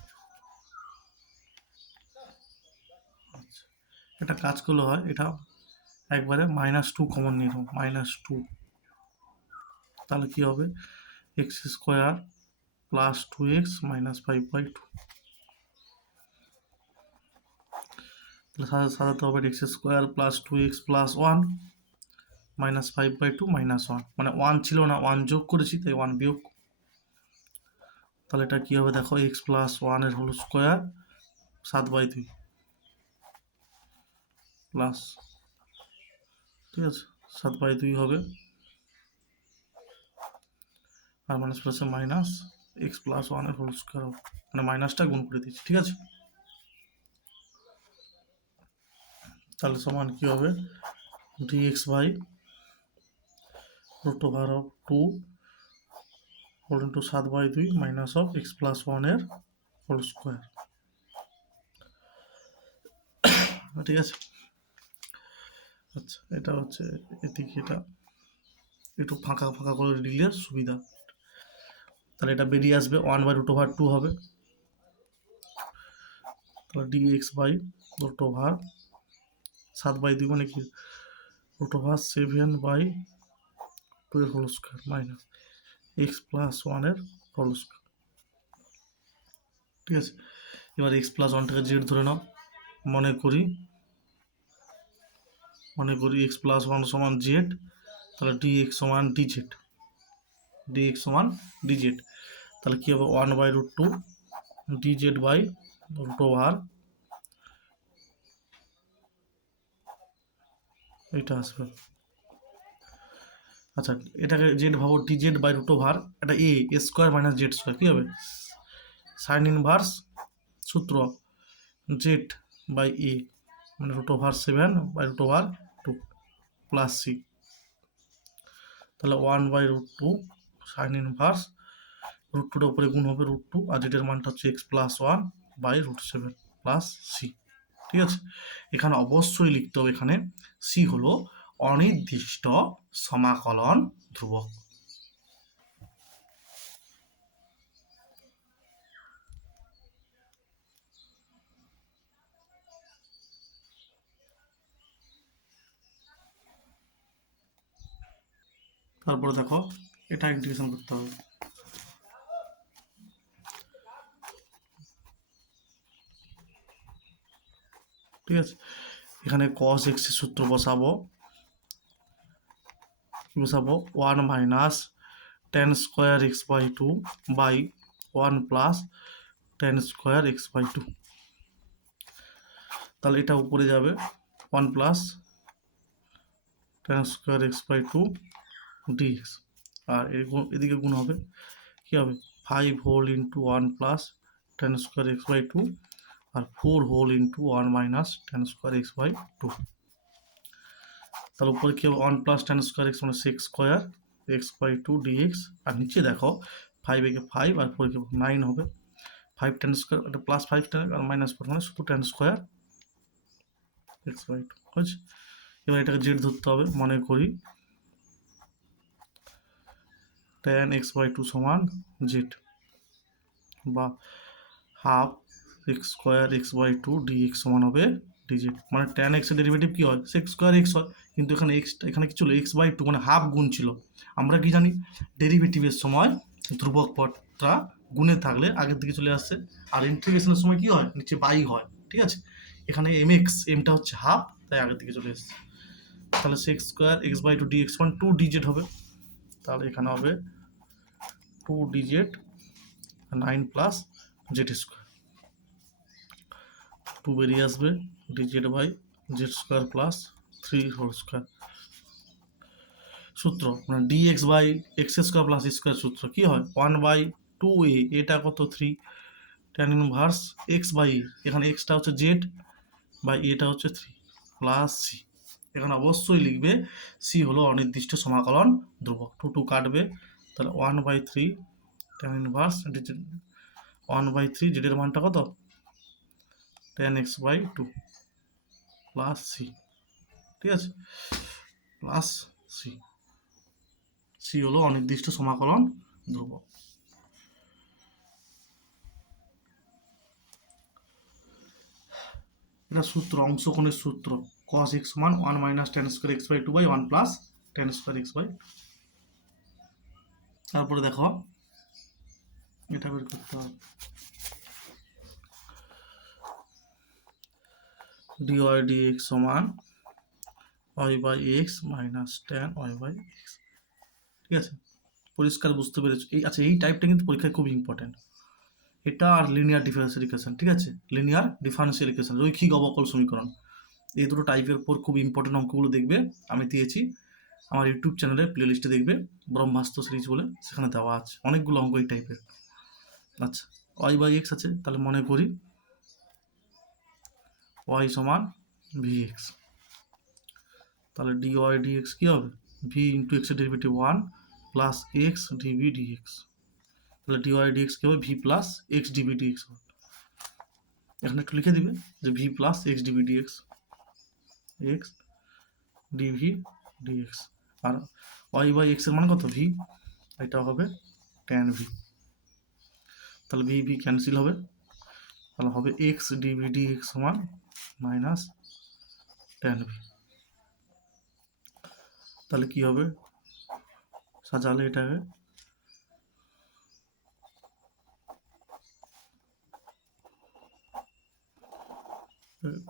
আচ্ছা, এটা কাজ করলে হয়, এটা একবারে -2 কমন নিয়ে নেব, -2, তাহলে কি হবে? এক্স স্কোয়ার প্লাস 2x -5/2, তাহলে সাজাতে হবে x square plus 2x plus 1 -5/2 -1, মানে 1 ছিল না, 1 যোগ করেছি তাই 1 বিয়োগ। তাহলে এটা কি হবে দেখো, এক্স প্লাস 1 এর হোল স্কোয়ার 7/2 প্লাস, ঠিক আছে, 7/2 হবে, আর মাইনাস প্লাসে মাইনাস এক্স প্লাস 1 এর হোল স্কোয়ার হবে, মানে মাইনাসটা গুণ করে দিচ্ছি, ঠিক আছে। তাহলে সমান কি হবে? dx by √2 whole into 7/2 minus of X plus 1 এর হোল স্কোয়ার, ঠিক আছে। আচ্ছা, এটা হচ্ছে এদিকে, এটা একটু ফাঁকা ফাঁকা করে দিলে সুবিধা। তাহলে এটা বেরিয়ে আসবে 1/√2 হবে, তাহলে dx বাই √2 7/2 মানে কি, √7/2 এর whole square minus X plus 1 এর হোল স্কোয়ার, ঠিক আছে। এবার এক্স প্লাস 1টাকে জেড ধরে নাও, মনে করি এক্স প্লাস 1 সমান জেড, তাহলে dx সমান dz, তাহলে কি হবে? 1/√2 dz বাই √2, এটা আসবে। আচ্ছা, এটাকে জেড ভাবো, dz বাই √2, এটা এ স্কোয়ার মাইনাস জেড স্কোয়ার, কি হবে? সাইন ইনভার্স সূত্র জেড বাই এ, মানে √7/√2 প্লাস সি, তাহলে 1/√2 সাইন ইনভার্স √2টার উপরে গুণ হবে √2, আর জেডের মানটা হচ্ছে এক্স প্লাস 1/√7 প্লাস সি, ঠিক আছে। এখানে অবশ্যই লিখতে হবে, এখানে সি হলো অনির্দিষ্ট সমাকলন ধ্রুবক। তারপরে দেখো, এটা ইন্টিগ্রেশন করতে হবে, ঠিক আছে। এখানে cos x এর সূত্র বসাবো, 1 minus tan square x/2 by 1 plus tan square x/2, তাহলে এটা উপরে যাবে 1 plus tan square x/2 dx, আর এদিকে গুণ হবে, কি হবে? 5 whole into 1 plus tan square x/2 আর 4 whole into 1 minus tan square x/2, তাহলে উপরে কি হবে? 1 প্লাস tan স্কোয়ার x মানে sec স্কোয়ার x/2 dx, আর নিচে দেখো 5 একে 5 আর 4 কে 9 হবে, 5 tan স্কোয়ার, এটা প্লাস 5 tan আর মাইনাস 4 মানে শুধু tan স্কোয়ার x/2, বুঝছি। এবার এটাকে জেড ধরতে হবে, মনে করি tan x/2 সমান জেড, বা half x square x/2 dx সমান হবে dz, মানে tan x এর ডেরিভেটিভ কি হয়? sec স্কোয়ার x হয়, কিন্তু এখানে কি ছিল? x/2, মানে হাফ গুণ ছিল। আমরা কি জানি? ডেরিভেটিভের সময় ধ্রুবক পদটা গুণে থাকলে আগের দিকে চলে আসছে, আর ইন্টিগ্রেশনের সময় কি হয়? নিচে বাই হয়, ঠিক আছে। এখানে এমটা হচ্ছে হাফ, তাই আগের দিকে চলে এসছে। তাহলে sec স্কোয়ার x/2 dx সমান 2 dz হবে, তাহলে এখানে হবে 2 dz 9 প্লাস জেড স্কোয়ার, 2 বেরিয়ে আসবে dz by Z square plus 3 whole square. সূত্র মানে dx by X square plus square সূত্র কি হয়? 1/2a, এটা কত? 3 tan inverse X by A, এখানে এক্সটা হচ্ছে জেড বাই এটা হচ্ছে 3 প্লাস সি, এখানে অবশ্যই লিখবে সি হলো অনির্দিষ্ট সমাকলন ধ্রুবক, 2 কাটবে, তাহলে 1/3 tan ইনভার্স 1/3 জেডের মানটা কত, tan x/2 প্লাস সি, ঠিক আছে, প্লাস সি। সি হলো অনির্দিষ্ট সমাকলন ধ্রুবক। এটা সূত্র, অংশকোণের সূত্র cos x সমান 1 minus tan square x/2 by 1 plus tan square x/2। তারপরে দেখো এটা বের করতে হবে, dy dx সমান y by x minus tan y by x। ঠিক আছে, পরিষ্কার বুঝতে পেরেছো? আচ্ছা, এই টাইপটা কিন্তু পরীক্ষায় খুব ইম্পর্টেন্ট। এটা আর লিনিয়ার ডিফারেন্সিয়াল ইকুয়েশন, ঠিক আছে, লিনিয়ার ডিফারেন্সিয়াল ইকুয়েশন, রৈখিক অবকল সমীকরণ, এই দুটো টাইপের উপর খুব ইম্পর্টেন্ট অঙ্কগুলো দেখবে। আমি দিয়েছি আমার ইউটিউব চ্যানেলে প্লে লিস্টে দেখবে, ব্রহ্মাস্ত্র সিরিজ বলে, সেখানে দেওয়া আছে অনেকগুলো অঙ্ক এই টাইপের। আচ্ছা, ওয়াই বাই এক্স আছে, তাহলে মনে করি ওয়াই সমান ভি এক্স, তাহলে ডি ওয়াই ডি এক্স কী হবে, ভি ইন্টু এক্সের derivative 1 plus X DV D X, তাহলে ডি ওয়াই ডি এক্স কী হবে, V plus X DV D X হবে। এখানে একটু লিখে দিবে যে V plus X DV D X, X DV D X, আর ওয়াই বাই এক্সের মানে কত, ভি, এটা হবে ট্যান ভি, তাহলে ভি ভি ক্যান্সেল হবে, তাহলে হবে এক্স ডিভি ডি এক্স সমান মাইনাস ট্যান ভি। তাহলে কি হবে, সাজালে এটাকে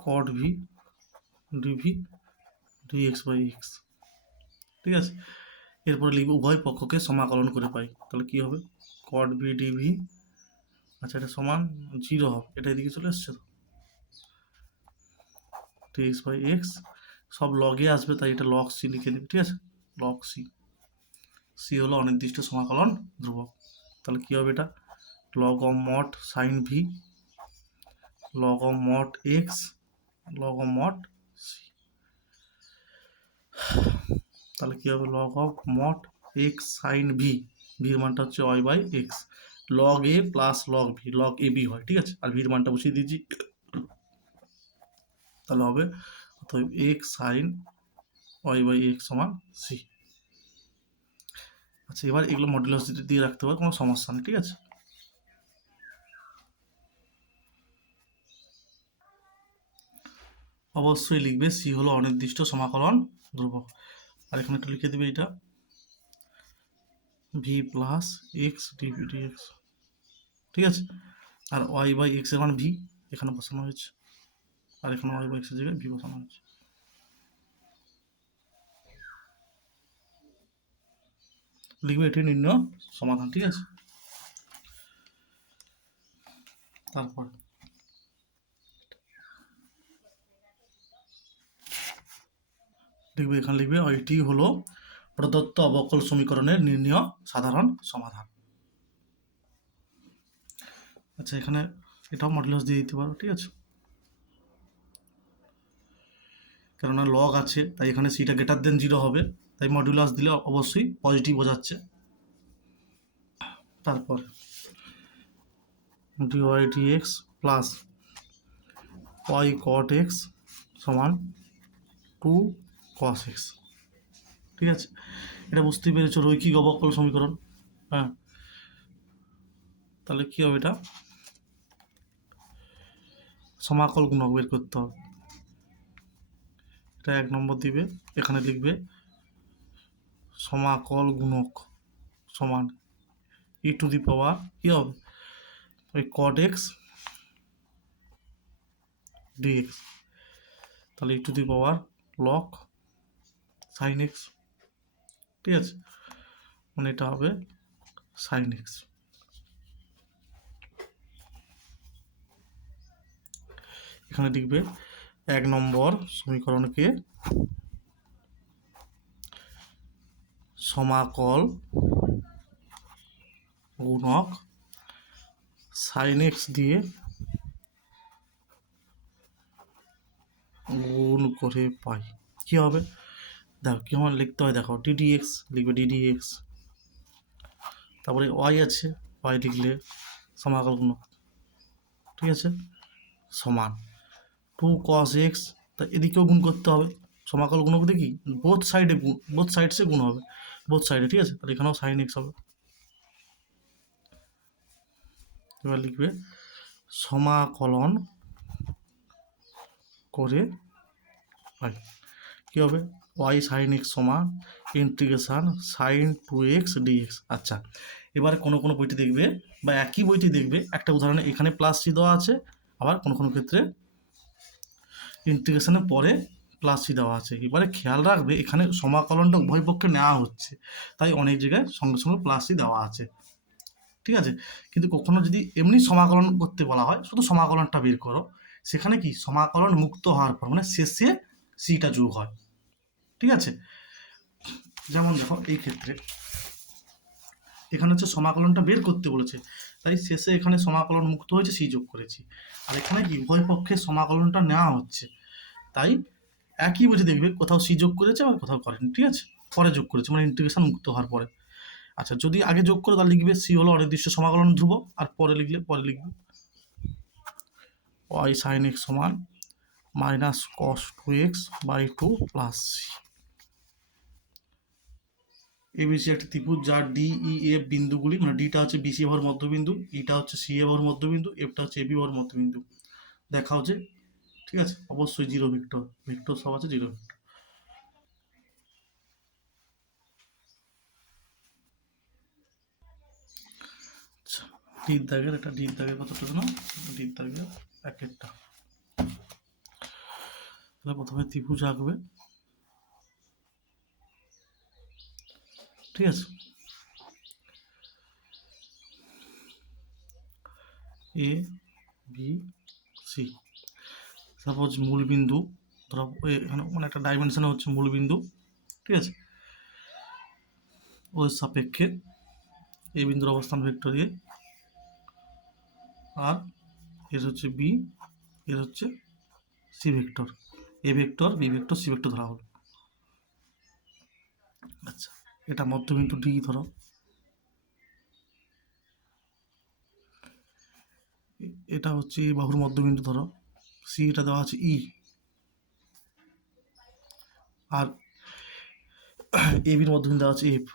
cot v dv D x by x, ঠিক আছে। এরপরে লিখব উভয় পক্ষকে সমাকলন করে পাই, তাহলে কি হবে, কট ভি ডিভি, আচ্ছা এটা সমান 0 হবে, এটা এদিকে চলে এসছে তো, ডি এক্স বাই এক্স, সব লগে আসবে তাই এটা লগ সি লিখে দেবে, ঠিক আছে, লগ সি। সি হলো অনির্দিষ্ট সমাকলন ধ্রুবক, তাহলে কি হবে, এটা log of mod sine V log of mod X log of mod C, তাহলে কি হবে, log of mod X sine V, ভির মানটা হচ্ছে Y by X, log A plus log V, log A B হয়, ঠিক আছে, আর ভির মানটা বসিয়ে দিয়েছি, তাহলে হবে অতএব X sine Y by X সমান সি। আচ্ছা, এবার এগুলো মডুলাস দিয়ে রাখতে পারে, কোনো সমস্যা নেই, ঠিক আছে। অবশ্যই লিখবে সি হলো অনির্দিষ্ট সমাকলন ধ্রুবক, আর এখানে একটু লিখে দিবে এটা V plus X DV D X, ঠিক আছে, আর ওয়াই বাই এক্স এর মান ভি এখানে বসানো হয়েছে, আর এখানে ওয়াই বাই এক্স এর জায়গায় ভি বসানো হয়েছে। লিখবে এটি নির্ণয় সমাধান, ঠিক আছে। তারপর লিখবে, এখানে লিখবে এটি হলো প্রদত্ত অবকল সমীকরণের নির্ণয় সাধারণ সমাধান। আচ্ছা, এখানে এটাও মডুলাস দিয়ে দিতে পারো, ঠিক আছে, কেননা লগ আছে তাই এখানে সিটা গ্রেটার দেন 0 হবে, তাই মডুলাস দিলে অবশ্যই পজিটিভ বোঝাচ্ছে। তারপর dy dx plus y cot x সমান 2 cos x, ঠিক আছে, এটা বুঝতেই পেরেছো, রৈখিক অবকল সমীকরণ। হ্যাঁ, তাহলে কি হবে, এটা সমাকল গুণক বের করতে হবে, এটা 1 নম্বর দিবে, এখানে লিখবে সমাকল গুণক সমান ই টু দি পাওয়ার কি হবে, ওই cot x dx, তাহলে e to the power log sine x, ঠিক আছে, মানে এটা হবে সাইন এক্স। এখানে লিখবে 1 নম্বর সমীকরণকে সমাকল গুণক সাইন এক্স দিয়ে গুণ করে পাই, কি হবে, দেখো কেমন লিখতে হয়, দেখো ডিডি এক্স লিখবে, ডিডি এক্স, তারপরে ওয়াই আছে, ওয়াই লিখলে সমাকল গুণক, ঠিক আছে, সমান 2 cos x, তা এদিকেও গুণ করতে হবে, সমাকল গুণক দেখি বোথ সাইডে গুণ, বোথ সাইডসে গুণ হবে, বোথ সাইডে, ঠিক আছে, তাহলে এখানেও সাইন এক্স হবে। এবার লিখবে সমাকলন করে হয় কী হবে, ওয়াই সাইন এক্স সমান ইন্টিগ্রেশান সাইন 2x dx। আচ্ছা, এবারে কোনো কোনো বইটি দেখবে বা একই বইটি দেখবে একটা উদাহরণে এখানে প্লাস সি দেওয়া আছে, আবার কোনো কোনো ক্ষেত্রে ইন্টিগ্রেশনের পরে প্লাস সি দেওয়া আছে। এবারে খেয়াল রাখবে এখানে সমাকলনটা উভয় পক্ষে নেওয়া হচ্ছে, তাই অনেক জায়গায় সঙ্গে সঙ্গে প্লাস সি দেওয়া আছে, ঠিক আছে। কিন্তু কখনো যদি এমনি সমাকলন করতে বলা হয়, শুধু সমাকলনটা বের করো, সেখানে কি সমাকলন মুক্ত হওয়ার পর মানে শেষে সিটা যোগ হয়, ঠিক আছে। যেমন দেখো এই ক্ষেত্রে এখানে হচ্ছে সমাকলনটা বের করতে বলেছে, তাই শেষে এখানে সমাকলন মুক্ত হয়েছে সি যোগ করেছি, আর এখানে কি উভয় পক্ষে সমাকলনটা নেওয়া হচ্ছে, তাই একই বুঝে দেখবে কোথাও সি যোগ করেছে আর কোথাও করেনি, ঠিক আছে, পরে যোগ করেছে মানে ইন্টিগ্রেশন মুক্ত হওয়ার পরে। আচ্ছা, যদি আগে যোগ করে তাহলে লিখবে সি হলো অনির্দিষ্ট সমাকলন ধ্রুবক, আর পরে লিখবে ওয়াই সাইন এক্স সমান minus cos 2x/2 plus C. ABC একটি ত্রিভুজ যার ডি ই এফ বিন্দুগুলি, মানে ডিটা হচ্ছে বিসি বাহুর মধ্যবিন্দু, ইটা হচ্ছে সি এ বাহুর মধ্যবিন্দু, এফটা হচ্ছে এবি বাহুর মধ্যবিন্দু, দেখা হচ্ছে, ঠিক আছে, অবশ্যই জিরো ভেক্টর, ভেক্টর সব আছে জিরো ভেক্টর। আচ্ছা, ডির দাগের এটা ডির দাগের কতটা না, ডির দাগের এক একটা, তাহলে প্রথমে ত্রিভুজ আঁকবে, ঠিক আছে, এ বি সি, সাপোজ মূল বিন্দু ধরো এখানে মানে একটা ডাইমেনশনে হচ্ছে মূল বিন্দু, ঠিক আছে, ওর সাপেক্ষে এই বিন্দুর অবস্থান ভেক্টর এ, আর এর হচ্ছে বি, এর হচ্ছে C vector, A vector B vector C vector ধরা হলো। আচ্ছা, এটা মধ্যবিন্দু ডি ধরো, এটা হচ্ছে বাহুর মধ্যবিন্দু ধরো, সি এটা দেওয়া আছে ই, আর এ বির মধ্যবিন্দু দেওয়া আছে এফ,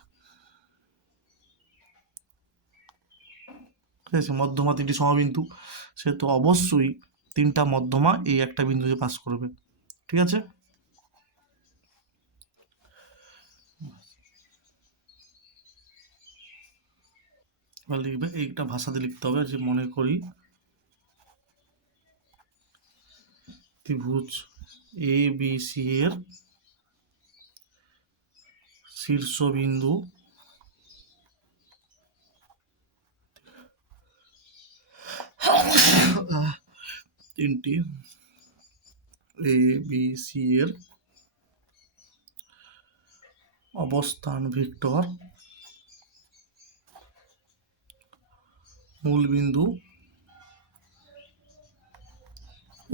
ঠিক আছে, মধ্যমা তিনটি সমবিন্দু, সেহেতু অবশ্যই তিনটা মধ্যমা এই একটা বিন্দুতে পাস করবে, ঠিক আছে। এবার লিখবে এইটা ভাষাতে লিখতে হবে, যে মনে করি ত্রিভুজ এ বি সি এর শীর্ষবিন্দু তিনটি এ বি সি এর অবস্থান ভেক্টর মূল বিন্দু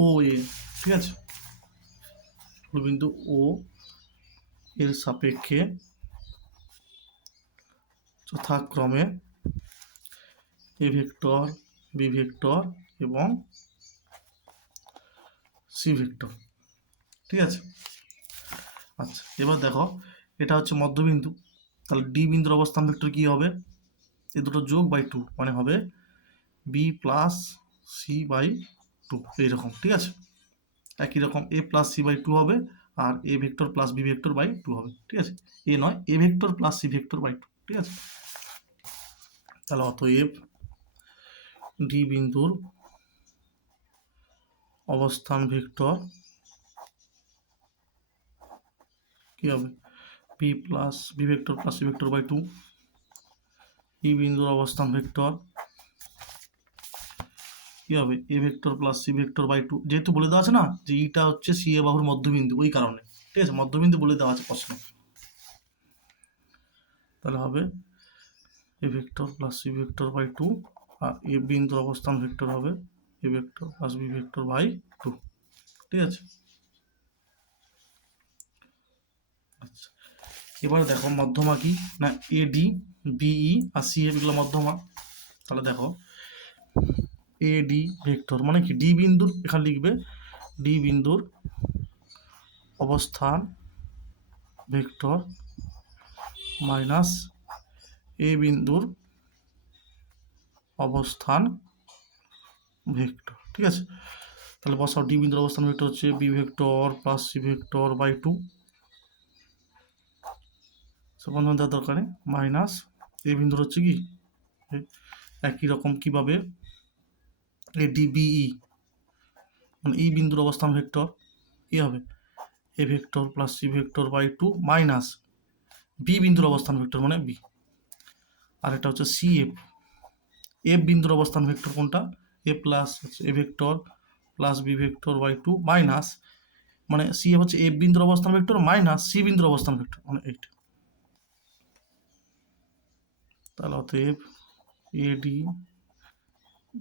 ও এ, ঠিক আছে, মূল বিন্দু ও এর সাপেক্ষে যথাক্রমে এ ভেক্টর বি ভেক্টর এবং সি ভেক্টর, ঠিক আছে। আচ্ছা, এবার দেখো এটা হচ্ছে মধ্যবিন্দু, তাহলে ডি বিন্দুর অবস্থান ভেক্টর কি হবে, এ দুটো যোগ বাই 2 মানে হবে বি প্লাস সি বাই 2, এইরকম, ঠিক আছে, একই রকম এ প্লাস সি বাই 2 হবে, আর a vector plus B vector by 2 হবে, ঠিক আছে, এ নয় a vector plus C vector by 2, ঠিক আছে। তাহলে অতএব ডি বিন্দুর অবস্থান ভেক্টর কি হবে, B plus B vector plus C vector by 2, E বিন্দুর অবস্থান ভেক্টর কি হবে, A vector plus C vector by 2, যেহেতু বলে দেওয়া আছে না যে ইটা হচ্ছে সি এ বাহুর মধ্যবিন্দু, ওই কারণে, ঠিক আছে, মধ্যবিন্দু বলে দেওয়া আছে প্রশ্ন, তাহলে হবে A vector plus C vector by 2, আর এ বিন্দুর অবস্থান ভেক্টর হবে A vector plus B vector by 2, ঠিক আছে। আচ্ছা, এবারে দেখো মধ্যমা কি না, এ ডি বিই আর সি এফ, এগুলো মধ্যমা, তাহলে দেখো এ ডি ভেক্টর মানে কি, ডি বিন্দুর এখানে লিখবে ডি বিন্দুর অবস্থান ভেক্টর মাইনাস এ বিন্দুর অবস্থান ভেক্টর। ঠিক আছে, তাহলে বসাও ডি বিন্দুর অবস্থান ভেক্টর হচ্ছে B vector plus C vector by 2, বন্ধন দেওয়ার দরকার নেই, মাইনাস এ বিন্দুর হচ্ছে কি একই রকম কিভাবে এ ডি বিই মানে এই বিন্দুর অবস্থান ভেক্টর কি হবে A vector plus C vector by 2 minus B বিন্দুর অবস্থান ভেক্টর মানে বি, আর এটা হচ্ছে সি এফ, এফ বিন্দুর অবস্থান ভেক্টর কোনটা a plus a vector plus B vector by 2 minus মানে সি এফ হচ্ছে এফ বিন্দুর অবস্থান ভেক্টর মাইনাস সি বিন্দুর অবস্থান ভেক্টর মানে এইটা। তাহলে অতএব A D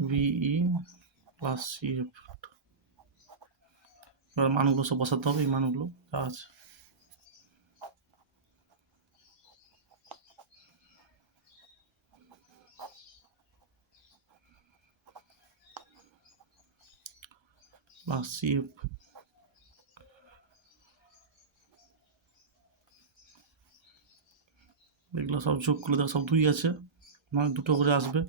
BE plus C F, এবার মানগুলো সব বসাতে হবে, এই মানগুলো যা আছে প্লাস সি এফ, এগুলো সব যোগ করলে দেখো সব 2 আছে মানে 2টো করে আসবে,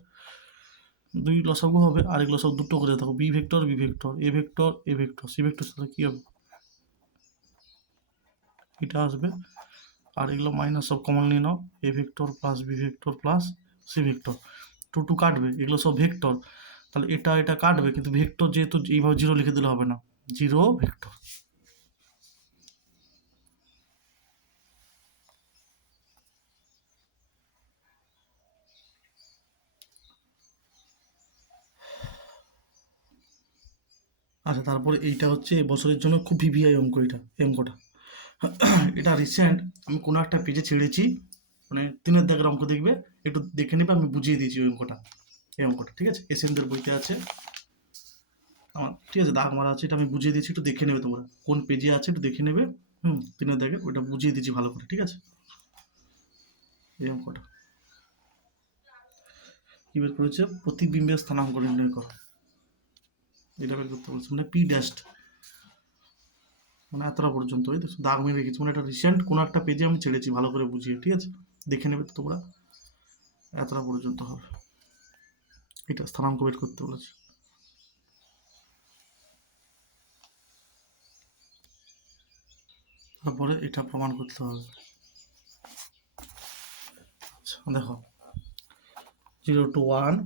2 লসাগু হবে, আর এগুলো সব 2টো করে দেখো B vector B vector A vector A vector C vector সাথে কি হবে এটা আসবে, আর এগুলো মাইনাস সব কমন নিয়ে নাও a vector plus B vector plus C vector, 2 কাটবে, এগুলো সব ভেক্টর, তাহলে এটা এটা কাটবে, কিন্তু ভেক্টর যেহেতু এইভাবে 0 লিখে দিলে হবে না, 0 ভেক্টর। আচ্ছা, তারপরে এইটা হচ্ছে বছরের জন্য খুব ভিভিআই অঙ্ক, এটা অঙ্কটা এটা রিসেন্ট আমি কোনো একটা পেজে ছেড়েছি, মানে 3-এর দাগের অঙ্ক দেখবে, একটু দেখে নেবে, আমি বুঝিয়ে দিয়েছি ওই অঙ্কটা, এই অঙ্কটা ঠিক আছে, এসএনদের বইতে আছে আমার, ঠিক আছে দাগ মারা আছে, এটা আমি বুঝিয়ে দিয়েছি, একটু দেখে নেবে তোমরা কোন পেজে আছে একটু দেখে নেবে, 3-এর দাগের ওইটা বুঝিয়ে দিয়েছি ভালো করে, ঠিক আছে। এই অঙ্কটা কি বের করেছে, প্রতিবিম্বের স্থানাঙ্ক নির্ণয় করো, এটা বের করতে বলছে, মানে পি ড্যাস্ট মানে এতটা পর্যন্ত, ওই তো দাগ মেরে রেখেছি, মানে এটা রিসেন্ট কোনো একটা পেজে আমি ছেড়েছি ভালো করে বুঝিয়ে, ঠিক আছে দেখে নেবে তো তোমরা, এতটা পর্যন্ত হবে, এটা স্থানাঙ্ক বের করতে বলেছে। তারপরে এটা প্রমাণ করতে হবে। আচ্ছা দেখো 0 to 1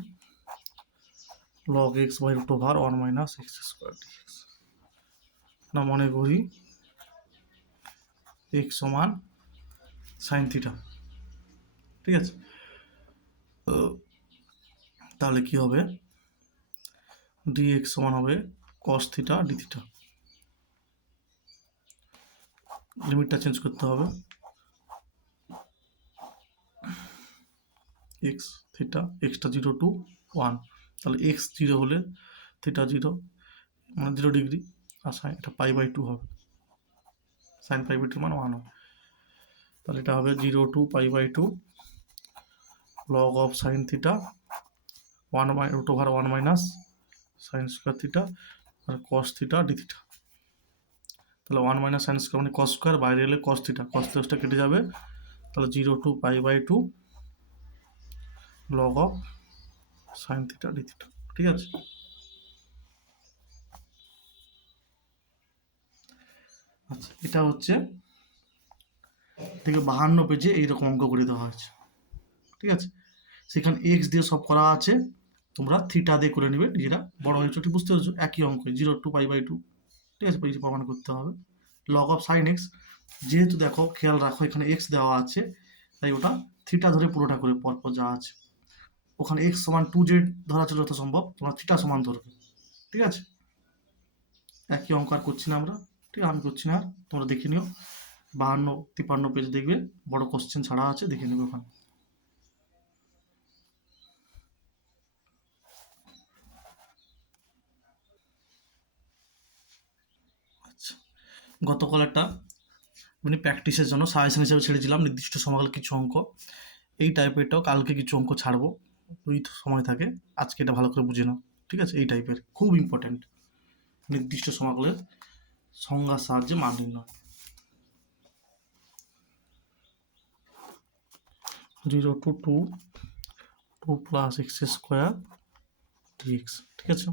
log x by root over 1 minus x square dx, না মনে করি x সমান সাইন থিটা, ঠিক আছে, তাহলে কি হবে dx সমান হবে cos থিটা d থিটা, লিমিটটা চেঞ্জ করতে হবে x থিটা, xটা 0 to 1, তাহলে x 0 হলে থিটা 0 মানে 0 ডিগ্রি, আর সাইন এটা পাই বাই 2 হবে, সাইন পাই বাই 2 মানে 1 হবে, তাহলে এটা হবে 0 to pi by 2 log of sine theta 1 by root over 1 minus sine square theta আর কস থিটা ডি থিটা, তাহলে 1 মাইনাস সাইন স্কোয়ার মানে কস স্কোয়ার, বাইরে এলে কস থিটা, কস থিটা কেটে যাবে, তাহলে 0 to pi by 2 log of sine theta D theta, ঠিক আছে। আচ্ছা এটা হচ্ছে থেকে 52 পেজে এইরকম অঙ্ক করে দেওয়া হয়েছে, ঠিক আছে, সেখানে এক্স দিয়ে সব করা আছে, তোমরা থিটা দিয়ে করে নেবে নিজেরা, বড় হয়েছে ঠিক বুঝতে পেরেছো, একই অঙ্ক 0 to পাই বাই 2, ঠিক আছে, পেজে প্রমাণ করতে হবে, লগ অফ সাইন এক্স, যেহেতু দেখো খেয়াল রাখো এখানে এক্স দেওয়া আছে, তাই ওটা থিটা ধরে পুরোটা করে পরপর যা আছে, ওখানে এক্স সমান 2z ধরা ছিল যত সম্ভব, তোমরা থিটা সমান ধরবে, ঠিক আছে, একই অঙ্ক আর করছি না আমরা, ঠিক আছে, আমি করছি না আর, তোমরা দেখে নিও 52-53 পেজ দেখবে, বড় কোশ্চেন ছাড়া আছে, দেখে নেবে ওখানে। আচ্ছা গতকাল একটা মানে প্র্যাকটিসের জন্য সাজেশন হিসেবে ছেড়েছিলাম নির্দিষ্ট সময়কাল কিছু অঙ্ক, এই টাইপেরটাও কালকে কিছু অঙ্ক ছাড়বো, ওই সময় থাকে। আজকে এটা ভালো করে বুঝে নাও, ঠিক আছে? এই টাইপের খুব ইম্পর্টেন্ট, নির্দিষ্ট সমাকলের সংজ্ঞার সাহায্যে মান নির্ণয়। 0 to 2 2 plus x square DX, ঠিক আছে,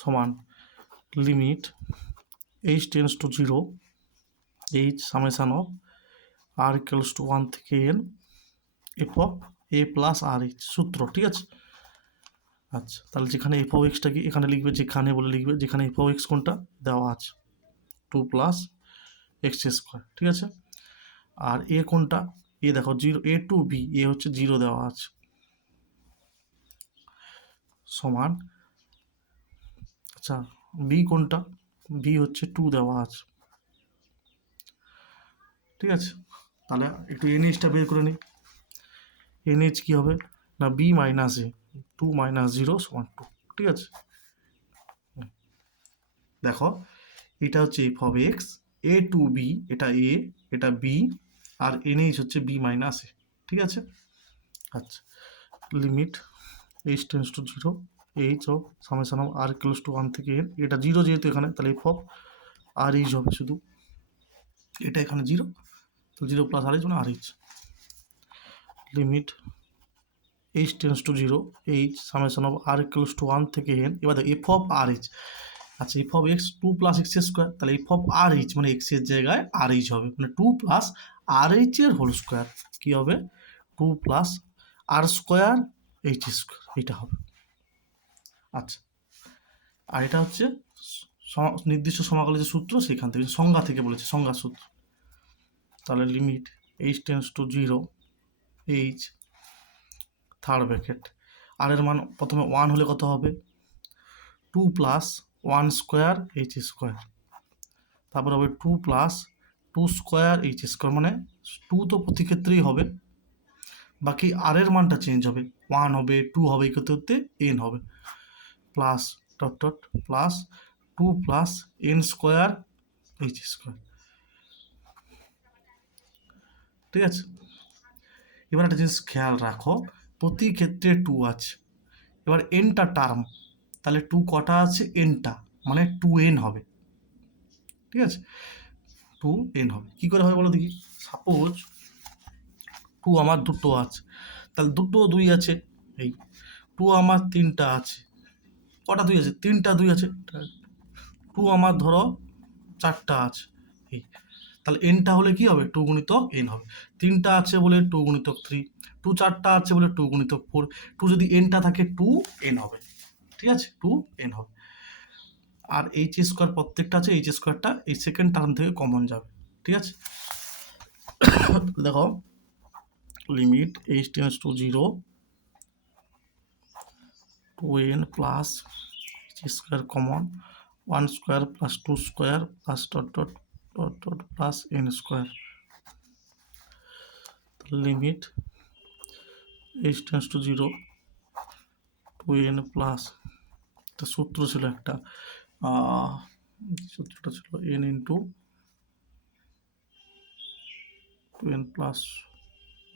সমান limit H tends to 0 H summation of R equals to 1 থেকে N F of A plus R H সূত্র, ঠিক আছে? আচ্ছা, তাহলে যেখানে এফ অফ এক্সটাকে এখানে লিখবে, যেখানে বলে লিখবে, যেখানে এফ অফ এক্স কোনটা দেওয়া আছে 2 প্লাস এক্স স্কোয়ার, ঠিক আছে? আর এ কোনটা, এ দেখো 0, এ টু বি, এ হচ্ছে 0 দেওয়া আছে, সমান, আচ্ছা বি কোনটা, বি হচ্ছে 2 দেওয়া আছে, ঠিক আছে? তাহলে একটু এনএইচটা বের করে নিই। এনএইচ কী হবে না, বি মাইনাস এ, 2 মাইনাস 0 সমান 2, ঠিক আছে? দেখো এটা হচ্ছে F of X, A to B, এটা এ, এটা বি, আর এনএইচ হচ্ছে বি মাইনাস এ, ঠিক আছে? আচ্ছা, limit H tends to 0 H of summation of R equals to 1 থেকে এন, এটা 0 যেহেতু এখানে, তাহলে এফ অফ আর এইচ হবে শুধু, এটা এখানে 0, তো 0 প্লাস আর এইচ মানে আর h, limit H tends to 0 h summation of R equals to 1 থেকে এন। এবার দেখো এফ অফ আর এইচ, আচ্ছা f of x 2 plus x square, তাহলে এফ অফ আর এইচ মানে এক্স এর জায়গায় আর এইচ হবে, মানে 2 প্লাস আর এইচ এর হোল স্কোয়ার, কী হবে 2 plus r square H square, এটা হবে। আচ্ছা, আর এটা হচ্ছে নির্দিষ্ট সমাকলের যে সূত্র, সেখান থেকে সংজ্ঞা থেকে বলেছে, সংজ্ঞার সূত্র। তাহলে limit H tends to 0 h third bracket, আর এর মান প্রথমে 1 হলে কত হবে 2 প্লাস 1 স্কোয়ার এইচ স্কোয়ার, তারপর হবে 2 প্লাস 2 স্কোয়ার এইচ স্কোয়ার, মানে 2 তো প্রতি ক্ষেত্রেই হবে, বাকি আর এর মানটা চেঞ্জ হবে, 1 হবে 2 হবে, এই করতে করতে এন হবে, plus dot dot plus 2 plus N square H square, ঠিক আছে? এবার একটা জিনিস খেয়াল রাখো, প্রতি ক্ষেত্রে 2 আছে, এবার এনটা টার্ম, তাহলে 2 কটা আছে, এনটা, মানে 2n হবে, ঠিক আছে? 2n হবে, কী করে হবে বলো দেখি। সাপোজ 2 আমার দুটো আছে, তাহলে দুটো 2 আছে, এই 2 আমার 3টা আছে, কটা 2 আছে, 3টা 2 আছে, 2 আমার ধরো 4টা আছে, এই, তাহলে এনটা হলে কি হবে 2 গুণিতক এন হবে, 3টা আছে বলে 2 গুণিতক 3, 2 4টা আছে বলে 2 গুণিতক 4, 2 যদি এনটা থাকে 2n হবে, ঠিক আছে? 2n হবে। আর এইচ স্কোয়ার প্রত্যেকটা আছে, এইচ স্কোয়ারটা এই সেকেন্ড টার্ম থেকে কমন যাবে, ঠিক আছে? দেখো limit H tends to 0 2n plus H square common 1 square plus 2 square plus dot dot dot dot plus N square, limit H tends to 0 2n plus, একটা সূত্র ছিল একটা, সূত্রটা ছিল n ইন্টু 2n প্লাস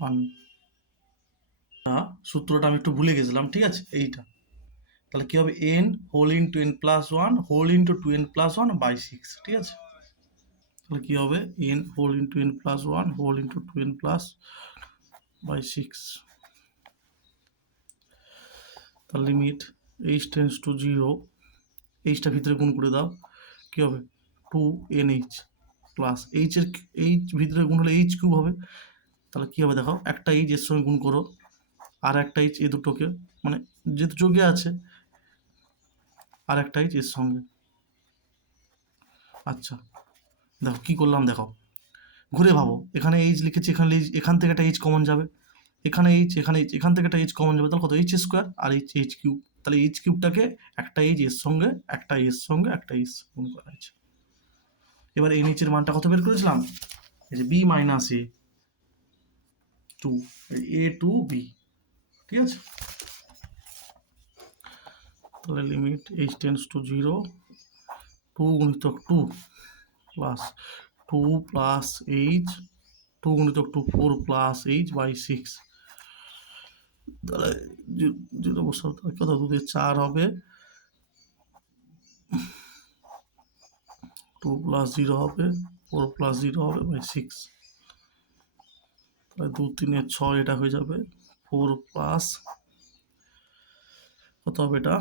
1, সূত্রটা আমি একটু ভুলে গেছিলাম, ঠিক আছে? এইটা তাহলে কী হবে, n whole into n plus 1 whole into 2n plus 1 by 6, ঠিক আছে? তাহলে কী হবে n whole into n plus 1 whole into 2n plus by 6, তার লিমিট এইচ টেন্স টু 0, এইচটা ভিতরে গুণ করে দাও, কী হবে 2nh প্লাস এইচের, এইচ ভিতরে গুণ হলে এইচ কিউব হবে, তাহলে কী হবে দেখো, একটা এইচ এর সঙ্গে গুণ করো, আর একটা এইচ, এই দুটোকে মানে যেহেতু যোগে আছে, আর একটা এইচ এর সঙ্গে। আচ্ছা দেখো কী করলাম, দেখো ঘুরে ভাবো, এখানে এইচ লিখেছি, এখানে এইচ, এখান থেকে একটা এইচ কমন যাবে, এখানে এইচ, এখানে এইচ, এখান থেকে একটা এইচ কমন যাবে, তাহলে কত এইচ স্কোয়ার আর এইচ, এইচ কিউব, তাহলে এইচ কিউবটাকে একটা এইচ এর সঙ্গে, একটা এর সঙ্গে একটা এইচ গুণ করা হয়েছে। এবার এই নিচের মানটা কত বের করেছিলাম, এই যে B minus A 2, A to B, ঠিক আছে? তাহলে লিমিট এইচ টেন্স টু 0 2 গুণিতক 2 প্লাস 2 প্লাস এইচ, 2 গুণিতক 2 4 প্লাস এইচ বাই 6, তাহলে জিরো বসাবো, তাহলে কত 2 দিয়ে 4 হবে, 2 প্লাস 0 হবে, 4 প্লাস 0 হবে বাই 6, তাহলে 2 3 6 এটা হয়ে যাবে, 4 প্লাস কত হবে এটা,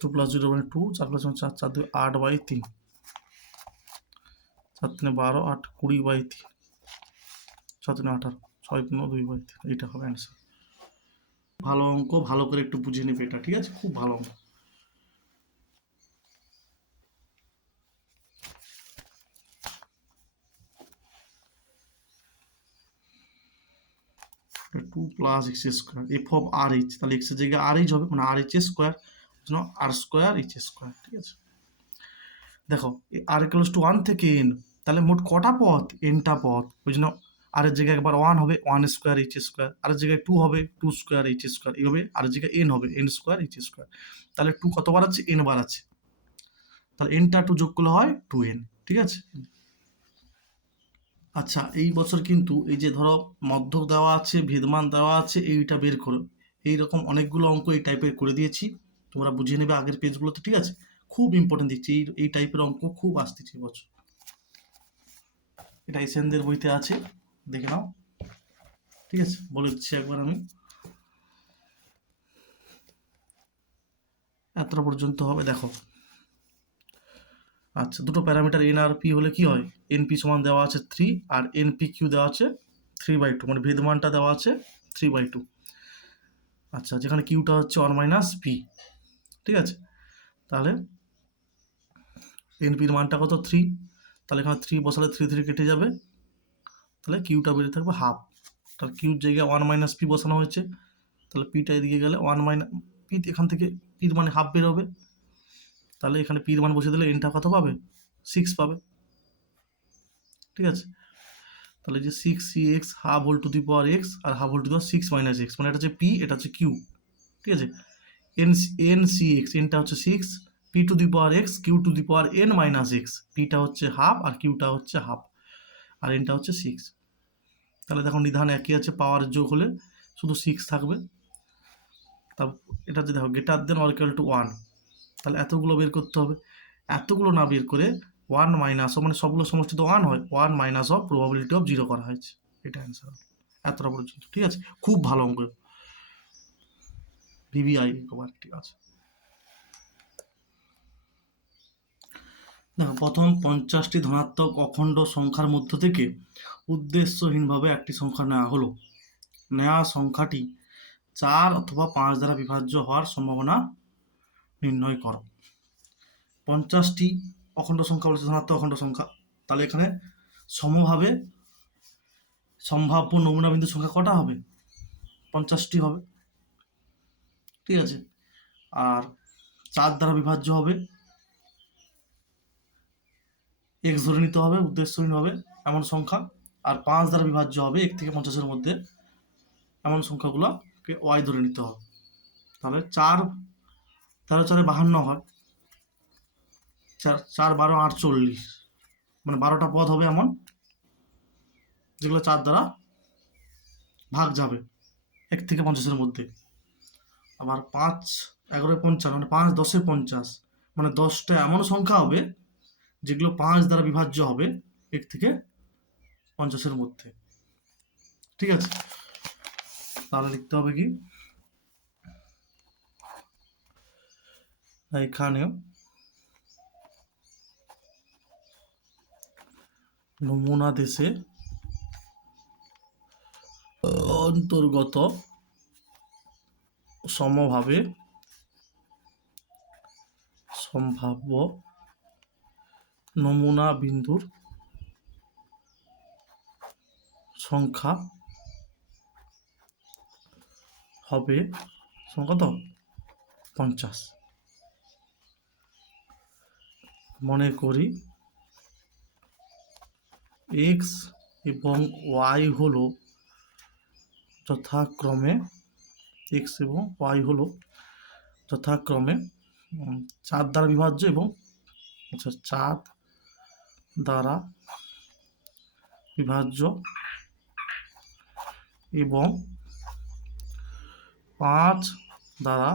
2 প্লাস 0 মানে 2, 4 প্লাস 4, 4 2 8 বাই 3, 4 3 12, 8 20 বাই 3, 6 3 18, 6 3 2 বাই 3, এইটা হবে অ্যান্সার। ভালো অঙ্ক, ভালো করে একটু বুঝে নেবে এটা, ঠিক আছে, খুব ভালো অঙ্ক। 2 plus x square F of R H, তাহলে এক্স এর জায়গায় আর এইচ হবে, মানে আর H square, R square H square, ঠিক আছে। দেখো আর ইকুয়ালস টু 1 থেকে এন, তাহলে মোট কটা পথ, এনটা পথ, ওই জন্য আর এর জায়গায় একবার 1 হবে 1 স্কোয়ার এইচ স্কোয়ার, আর এর জায়গায় 2 হবে 2 স্কোয়ার এইচ স্কোয়ার, এইভাবে আর এর জায়গায় এন হবে এন স্কোয়ার এইচ স্কোয়ার। তাহলে 2 কতবার আছে, এন বার আছে, তাহলে এনটা 2 যোগ করলে হয় 2n, ঠিক আছে। আচ্ছা এই বছর কিন্তু এই যে ধরো মধ্যক দেওয়া আছে, ভেদমান দেওয়া আছে, এইটা বের করো, এইরকম অনেকগুলো অঙ্ক এই টাইপের করে দিয়েছি, তোমরা বুঝে নেবে আগের পেজগুলোতে, ঠিক আছে। খুব ইম্পর্টেন্ট দিচ্ছি, এই টাইপের অঙ্ক খুব আসতেছে বছর, এটা এসএনদের বইতে আছে, দেখে নাও, ঠিক আছে, বলে দিচ্ছি একবার আমি। এতটা পর্যন্ত হবে, দেখো। আচ্ছা দুটো প্যারামিটার এন আর পি হলে কি হয়, এনপি সমান দেওয়া আছে 3 আর এনপি কিউ দেওয়া আছে 3/2, মানে ভেদমানটা দেওয়া আছে 3/2। আচ্ছা যেখানে কিউটা হচ্ছে 1 মাইনাস পি, ঠিক আছে, তাহলে এনপির মানটা কত 3, তাহলে এখানে 3 বসালে 3 3 কেটে যাবে, তাহলে কিউটা বেরিয়ে থাকবে হাফ, তাহলে কিউর জায়গায় 1 মাইনাস পি বসানো হয়েছে, তাহলে পিটা এদিকে গেলে 1 মাইনাস পি, এখান থেকে পির মানে হাফ বেরোবে, তাহলে এখানে পির মান বসে দিলে এনটা কত পাবে 6 পাবে, ঠিক আছে। তাহলে যে 6cx half whole to the power X আর half whole to the power 6 minus X, মানে এটা হচ্ছে পি, এটা হচ্ছে কিউ, ঠিক আছে। এন সি এক্স, এনটা হচ্ছে 6, P to the power X, Q to the power N minus X, পিটা হচ্ছে হাফ আর কিউটা হচ্ছে হাফ আর এনটা হচ্ছে 6। তাহলে দেখো নিধান একই আছে, পাওয়ার যোগ হলে শুধু 6 থাকবে, তারপর এটা যে দেখো greater than or equal to 1, তাহলে এতগুলো বের করতে হবে, এতগুলো না বের করে 1 মাইনাস, মানে সবগুলো সমষ্টি তো 1 হয়, 1 মাইনাস অফ প্রবাবিলিটি অফ 0 করা হয়েছে, এটা অ্যান্সার এতটা পর্যন্ত, ঠিক আছে, খুব ভালো অঙ্ক, ভিভিআই কবার, ঠিক আছে। দেখো প্রথম 50টি ধনাত্মক অখণ্ড সংখ্যার মধ্য থেকে উদ্দেশ্যহীনভাবে একটি সংখ্যা নেওয়া হলো, নেওয়া সংখ্যাটি 4 অথবা 5 দ্বারা বিভাজ্য হওয়ার সম্ভাবনা নির্ণয় করো। 50টি অখণ্ড সংখ্যা বলছে, ধনাত্মক অখণ্ড সংখ্যা, তাহলে এখানে সমভাবে সম্ভাব্য নমুনা বিন্দুর সংখ্যা কটা হবে, 50টি হবে, ঠিক আছে। আর 4 দ্বারা বিভাজ্য হবে, এক্স ধরে নিতে হবে উদ্দেশ্যহীন হবে এমন সংখ্যা, আর 5 দ্বারা বিভাজ্য হবে 1 থেকে 50-এর মধ্যে এমন সংখ্যাগুলোকে ওয়াই ধরে নিতে হবে। তাহলে 4 13 4 52 হয়, 4 4 12 48, মানে 12টা পদ হবে এমন যেগুলো 4 দ্বারা ভাগ যাবে 1 থেকে 50-এর মধ্যে। আবার 5 11 55, মানে 5 10 50, মানে 10টা এমন সংখ্যা হবে যেগুলো 5 দ্বারা বিভাজ্য হবে 1 থেকে 50-এর মধ্যে, ঠিক আছে। তাহলে লিখতে হবে কি, এখানে নমুনা দেশে অন্তর্গত সমভাবে সম্ভাব্য নমুনা বিন্দুর সংখ্যা হবে কত 50। মনে করি এক্স এবং ওয়াই হলো যথাক্রমে, এক্স এবং ওয়াই হলো যথাক্রমে 4 দ্বারা বিভাজ্য এবং 4 দ্বারা বিভাজ্য এবং 5 দ্বারা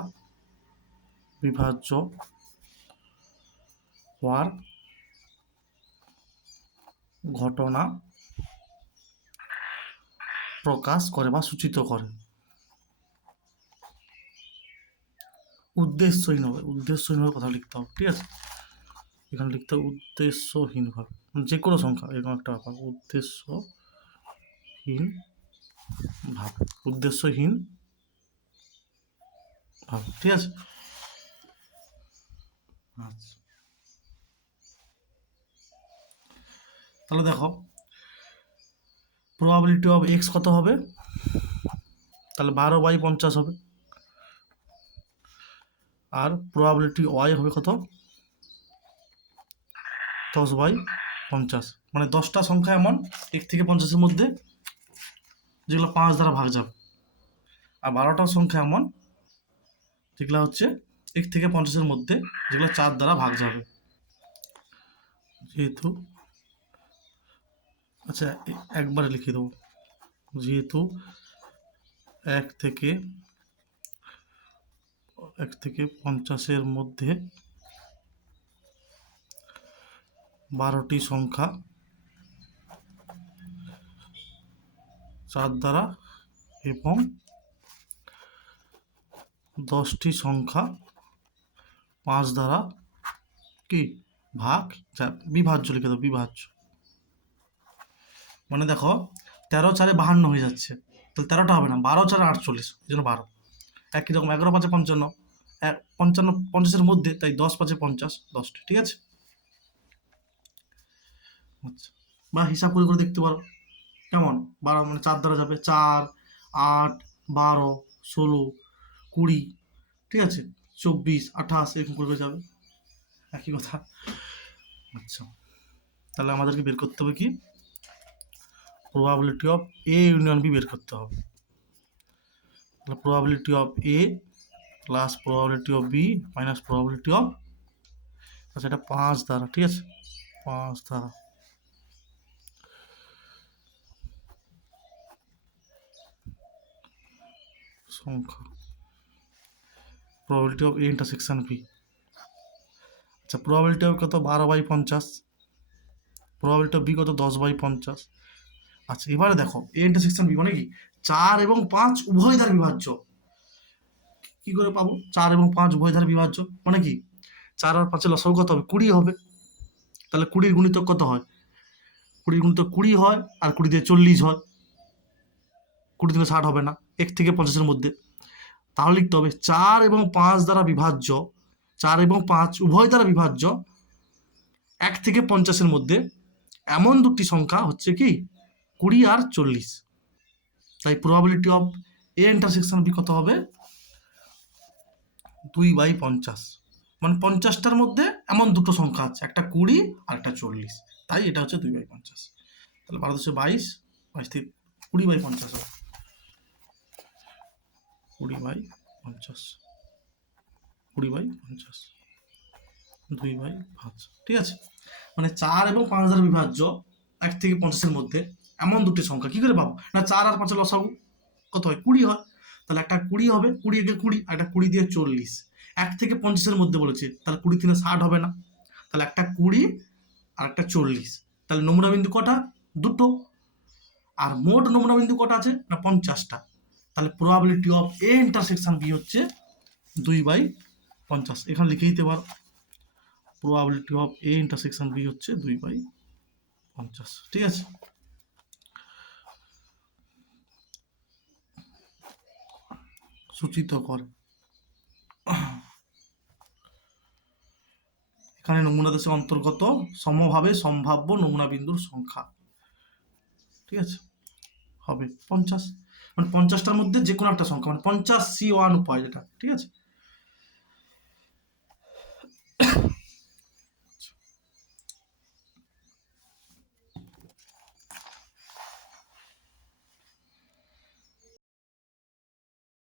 বিভাজ্য হওয়ার ঘটনা প্রকাশ করে বা সূচিত করে। উদ্দেশ্যহীনভাবে কথা লিখতে হবে, ঠিক আছে। এখানে লিখতে হবে উদ্দেশ্যহীনভাবে, যে কোনো সংখ্যা, এরকম একটা ব্যাপার, উদ্দেশ্যহীন ভাবে, ঠিক আছে। আচ্ছা, তাহলে দেখো প্রবাবিলিটি অফ এক্স কত হবে, তাহলে 12/50 হবে। আর প্রবাবিলিটি ওয়াই হবে কত, 10/50। মানে 10টা সংখ্যা এমন 1 থেকে 50-এর মধ্যে যেগুলো 5 দ্বারা ভাগ যাবে, আর 12টা সংখ্যা এমন যেগুলো হচ্ছে 1 থেকে 50-এর মধ্যে যেগুলো 4 দ্বারা ভাগ যাবে। যেহেতু আচ্ছা একবারে লিখে দেবো, যেহেতু 1 থেকে 50-এর মধ্যে 12টি সংখ্যা 4 দ্বারা এবং 10টি সংখ্যা 5 দ্বারা কি ভাগ বিভাজ্য, লিখে দেবো বিভাজ্য। মানে দেখো 13 4 52 হয়ে যাচ্ছে, তাহলে 13টা হবে না, 12 4 48, এই জন্য 12। একই রকম 11 5 55, 55 50-এর মধ্যে, তাই 10 5 50, 10টি, ঠিক আছে। আচ্ছা, বা হিসাব করে দেখতে পারো কেমন, 12 মানে 4 দ্বারা যাবে, 4 8 12 16 20, ঠিক আছে, 24 28, এরকম করে যাবে, একই কথা। আচ্ছা, তাহলে আমাদেরকে বের করতে হবে কি, probability of A union B বের করতে হবে। তাহলে probability of A plus probability of B minus probability of, আচ্ছা এটা 5 দ্বারা, ঠিক আছে, 5 দ্বারা সংখ্যা, probability of A intersection B. আচ্ছা প্রবাবিলিটি অফ কত, 12/50, প্রবাবিলিটি অফ বি কত, 10/50। আচ্ছা এবারে দেখো এ ইন্টারসেকশন বি মানে কি, 4 এবং 5 উভয় দ্বারা বিভাজ্য। কি করে পাবো 4 এবং 5 উভয় দ্বারা বিভাজ্য, মানে কি 4 আর 5-এর লসাগু কত হবে, 20 হবে। তাহলে 20-র গুণিতক কত হয়, 20-র গুণিতক 20 হয়, আর 20 দিয়ে 40 হয়, 20 থেকে 60 হবে না, 1 থেকে 50-এর মধ্যে। তাহলে লিখতে হবে 4 এবং 5 দ্বারা বিভাজ্য, 4 এবং 5 উভয় দ্বারা বিভাজ্য 1 থেকে 50-এর মধ্যে এমন দুটি সংখ্যা হচ্ছে কি 20 আর 40। তাই probability of A intersection B কত হবে, 2/50। মানে 50টার মধ্যে এমন দুটো সংখ্যা আছে, একটা 20 আর একটা 40, তাই এটা হচ্ছে 2/50। তাহলে 12 22 থেকে 20/50 হবে, 20/50, 20/50, 2/5, ঠিক আছে। মানে 4 এবং 5 দ্বারা বিভাজ্য 1 থেকে 50-এর মধ্যে এমন দুটি সংখ্যা, কি করে পাবো না, 4 আর 5-এর লসাগু কত হয়, 20 হয়। তাহলে একটা 20 হবে, 20 কে 20, আর একটা 20 দিয়ে 40, 1 থেকে 50-এর মধ্যে বলেছে, তাহলে 20 থেকে 60 হবে না, তাহলে একটা 20 আর একটা 40, তাহলে নমুনা বিন্দু কটা, দুটো। আর মোট নমুনা বিন্দু কটা আছে না, 50টা। তাহলে probability of A intersection B হচ্ছে 2/50। এখানে লিখে দিতে পারো probability of A intersection B হচ্ছে 2/50, ঠিক আছে। সূচিত করে, এখানে নমুনা দেশের অন্তর্গত সমভাবে সম্ভাব্য নমুনা বিন্দুর সংখ্যা, ঠিক আছে, হবে 50। মানে 50টার মধ্যে যে কোনো একটা সংখ্যা, মানে 50C1 উপায় যেটা, ঠিক আছে।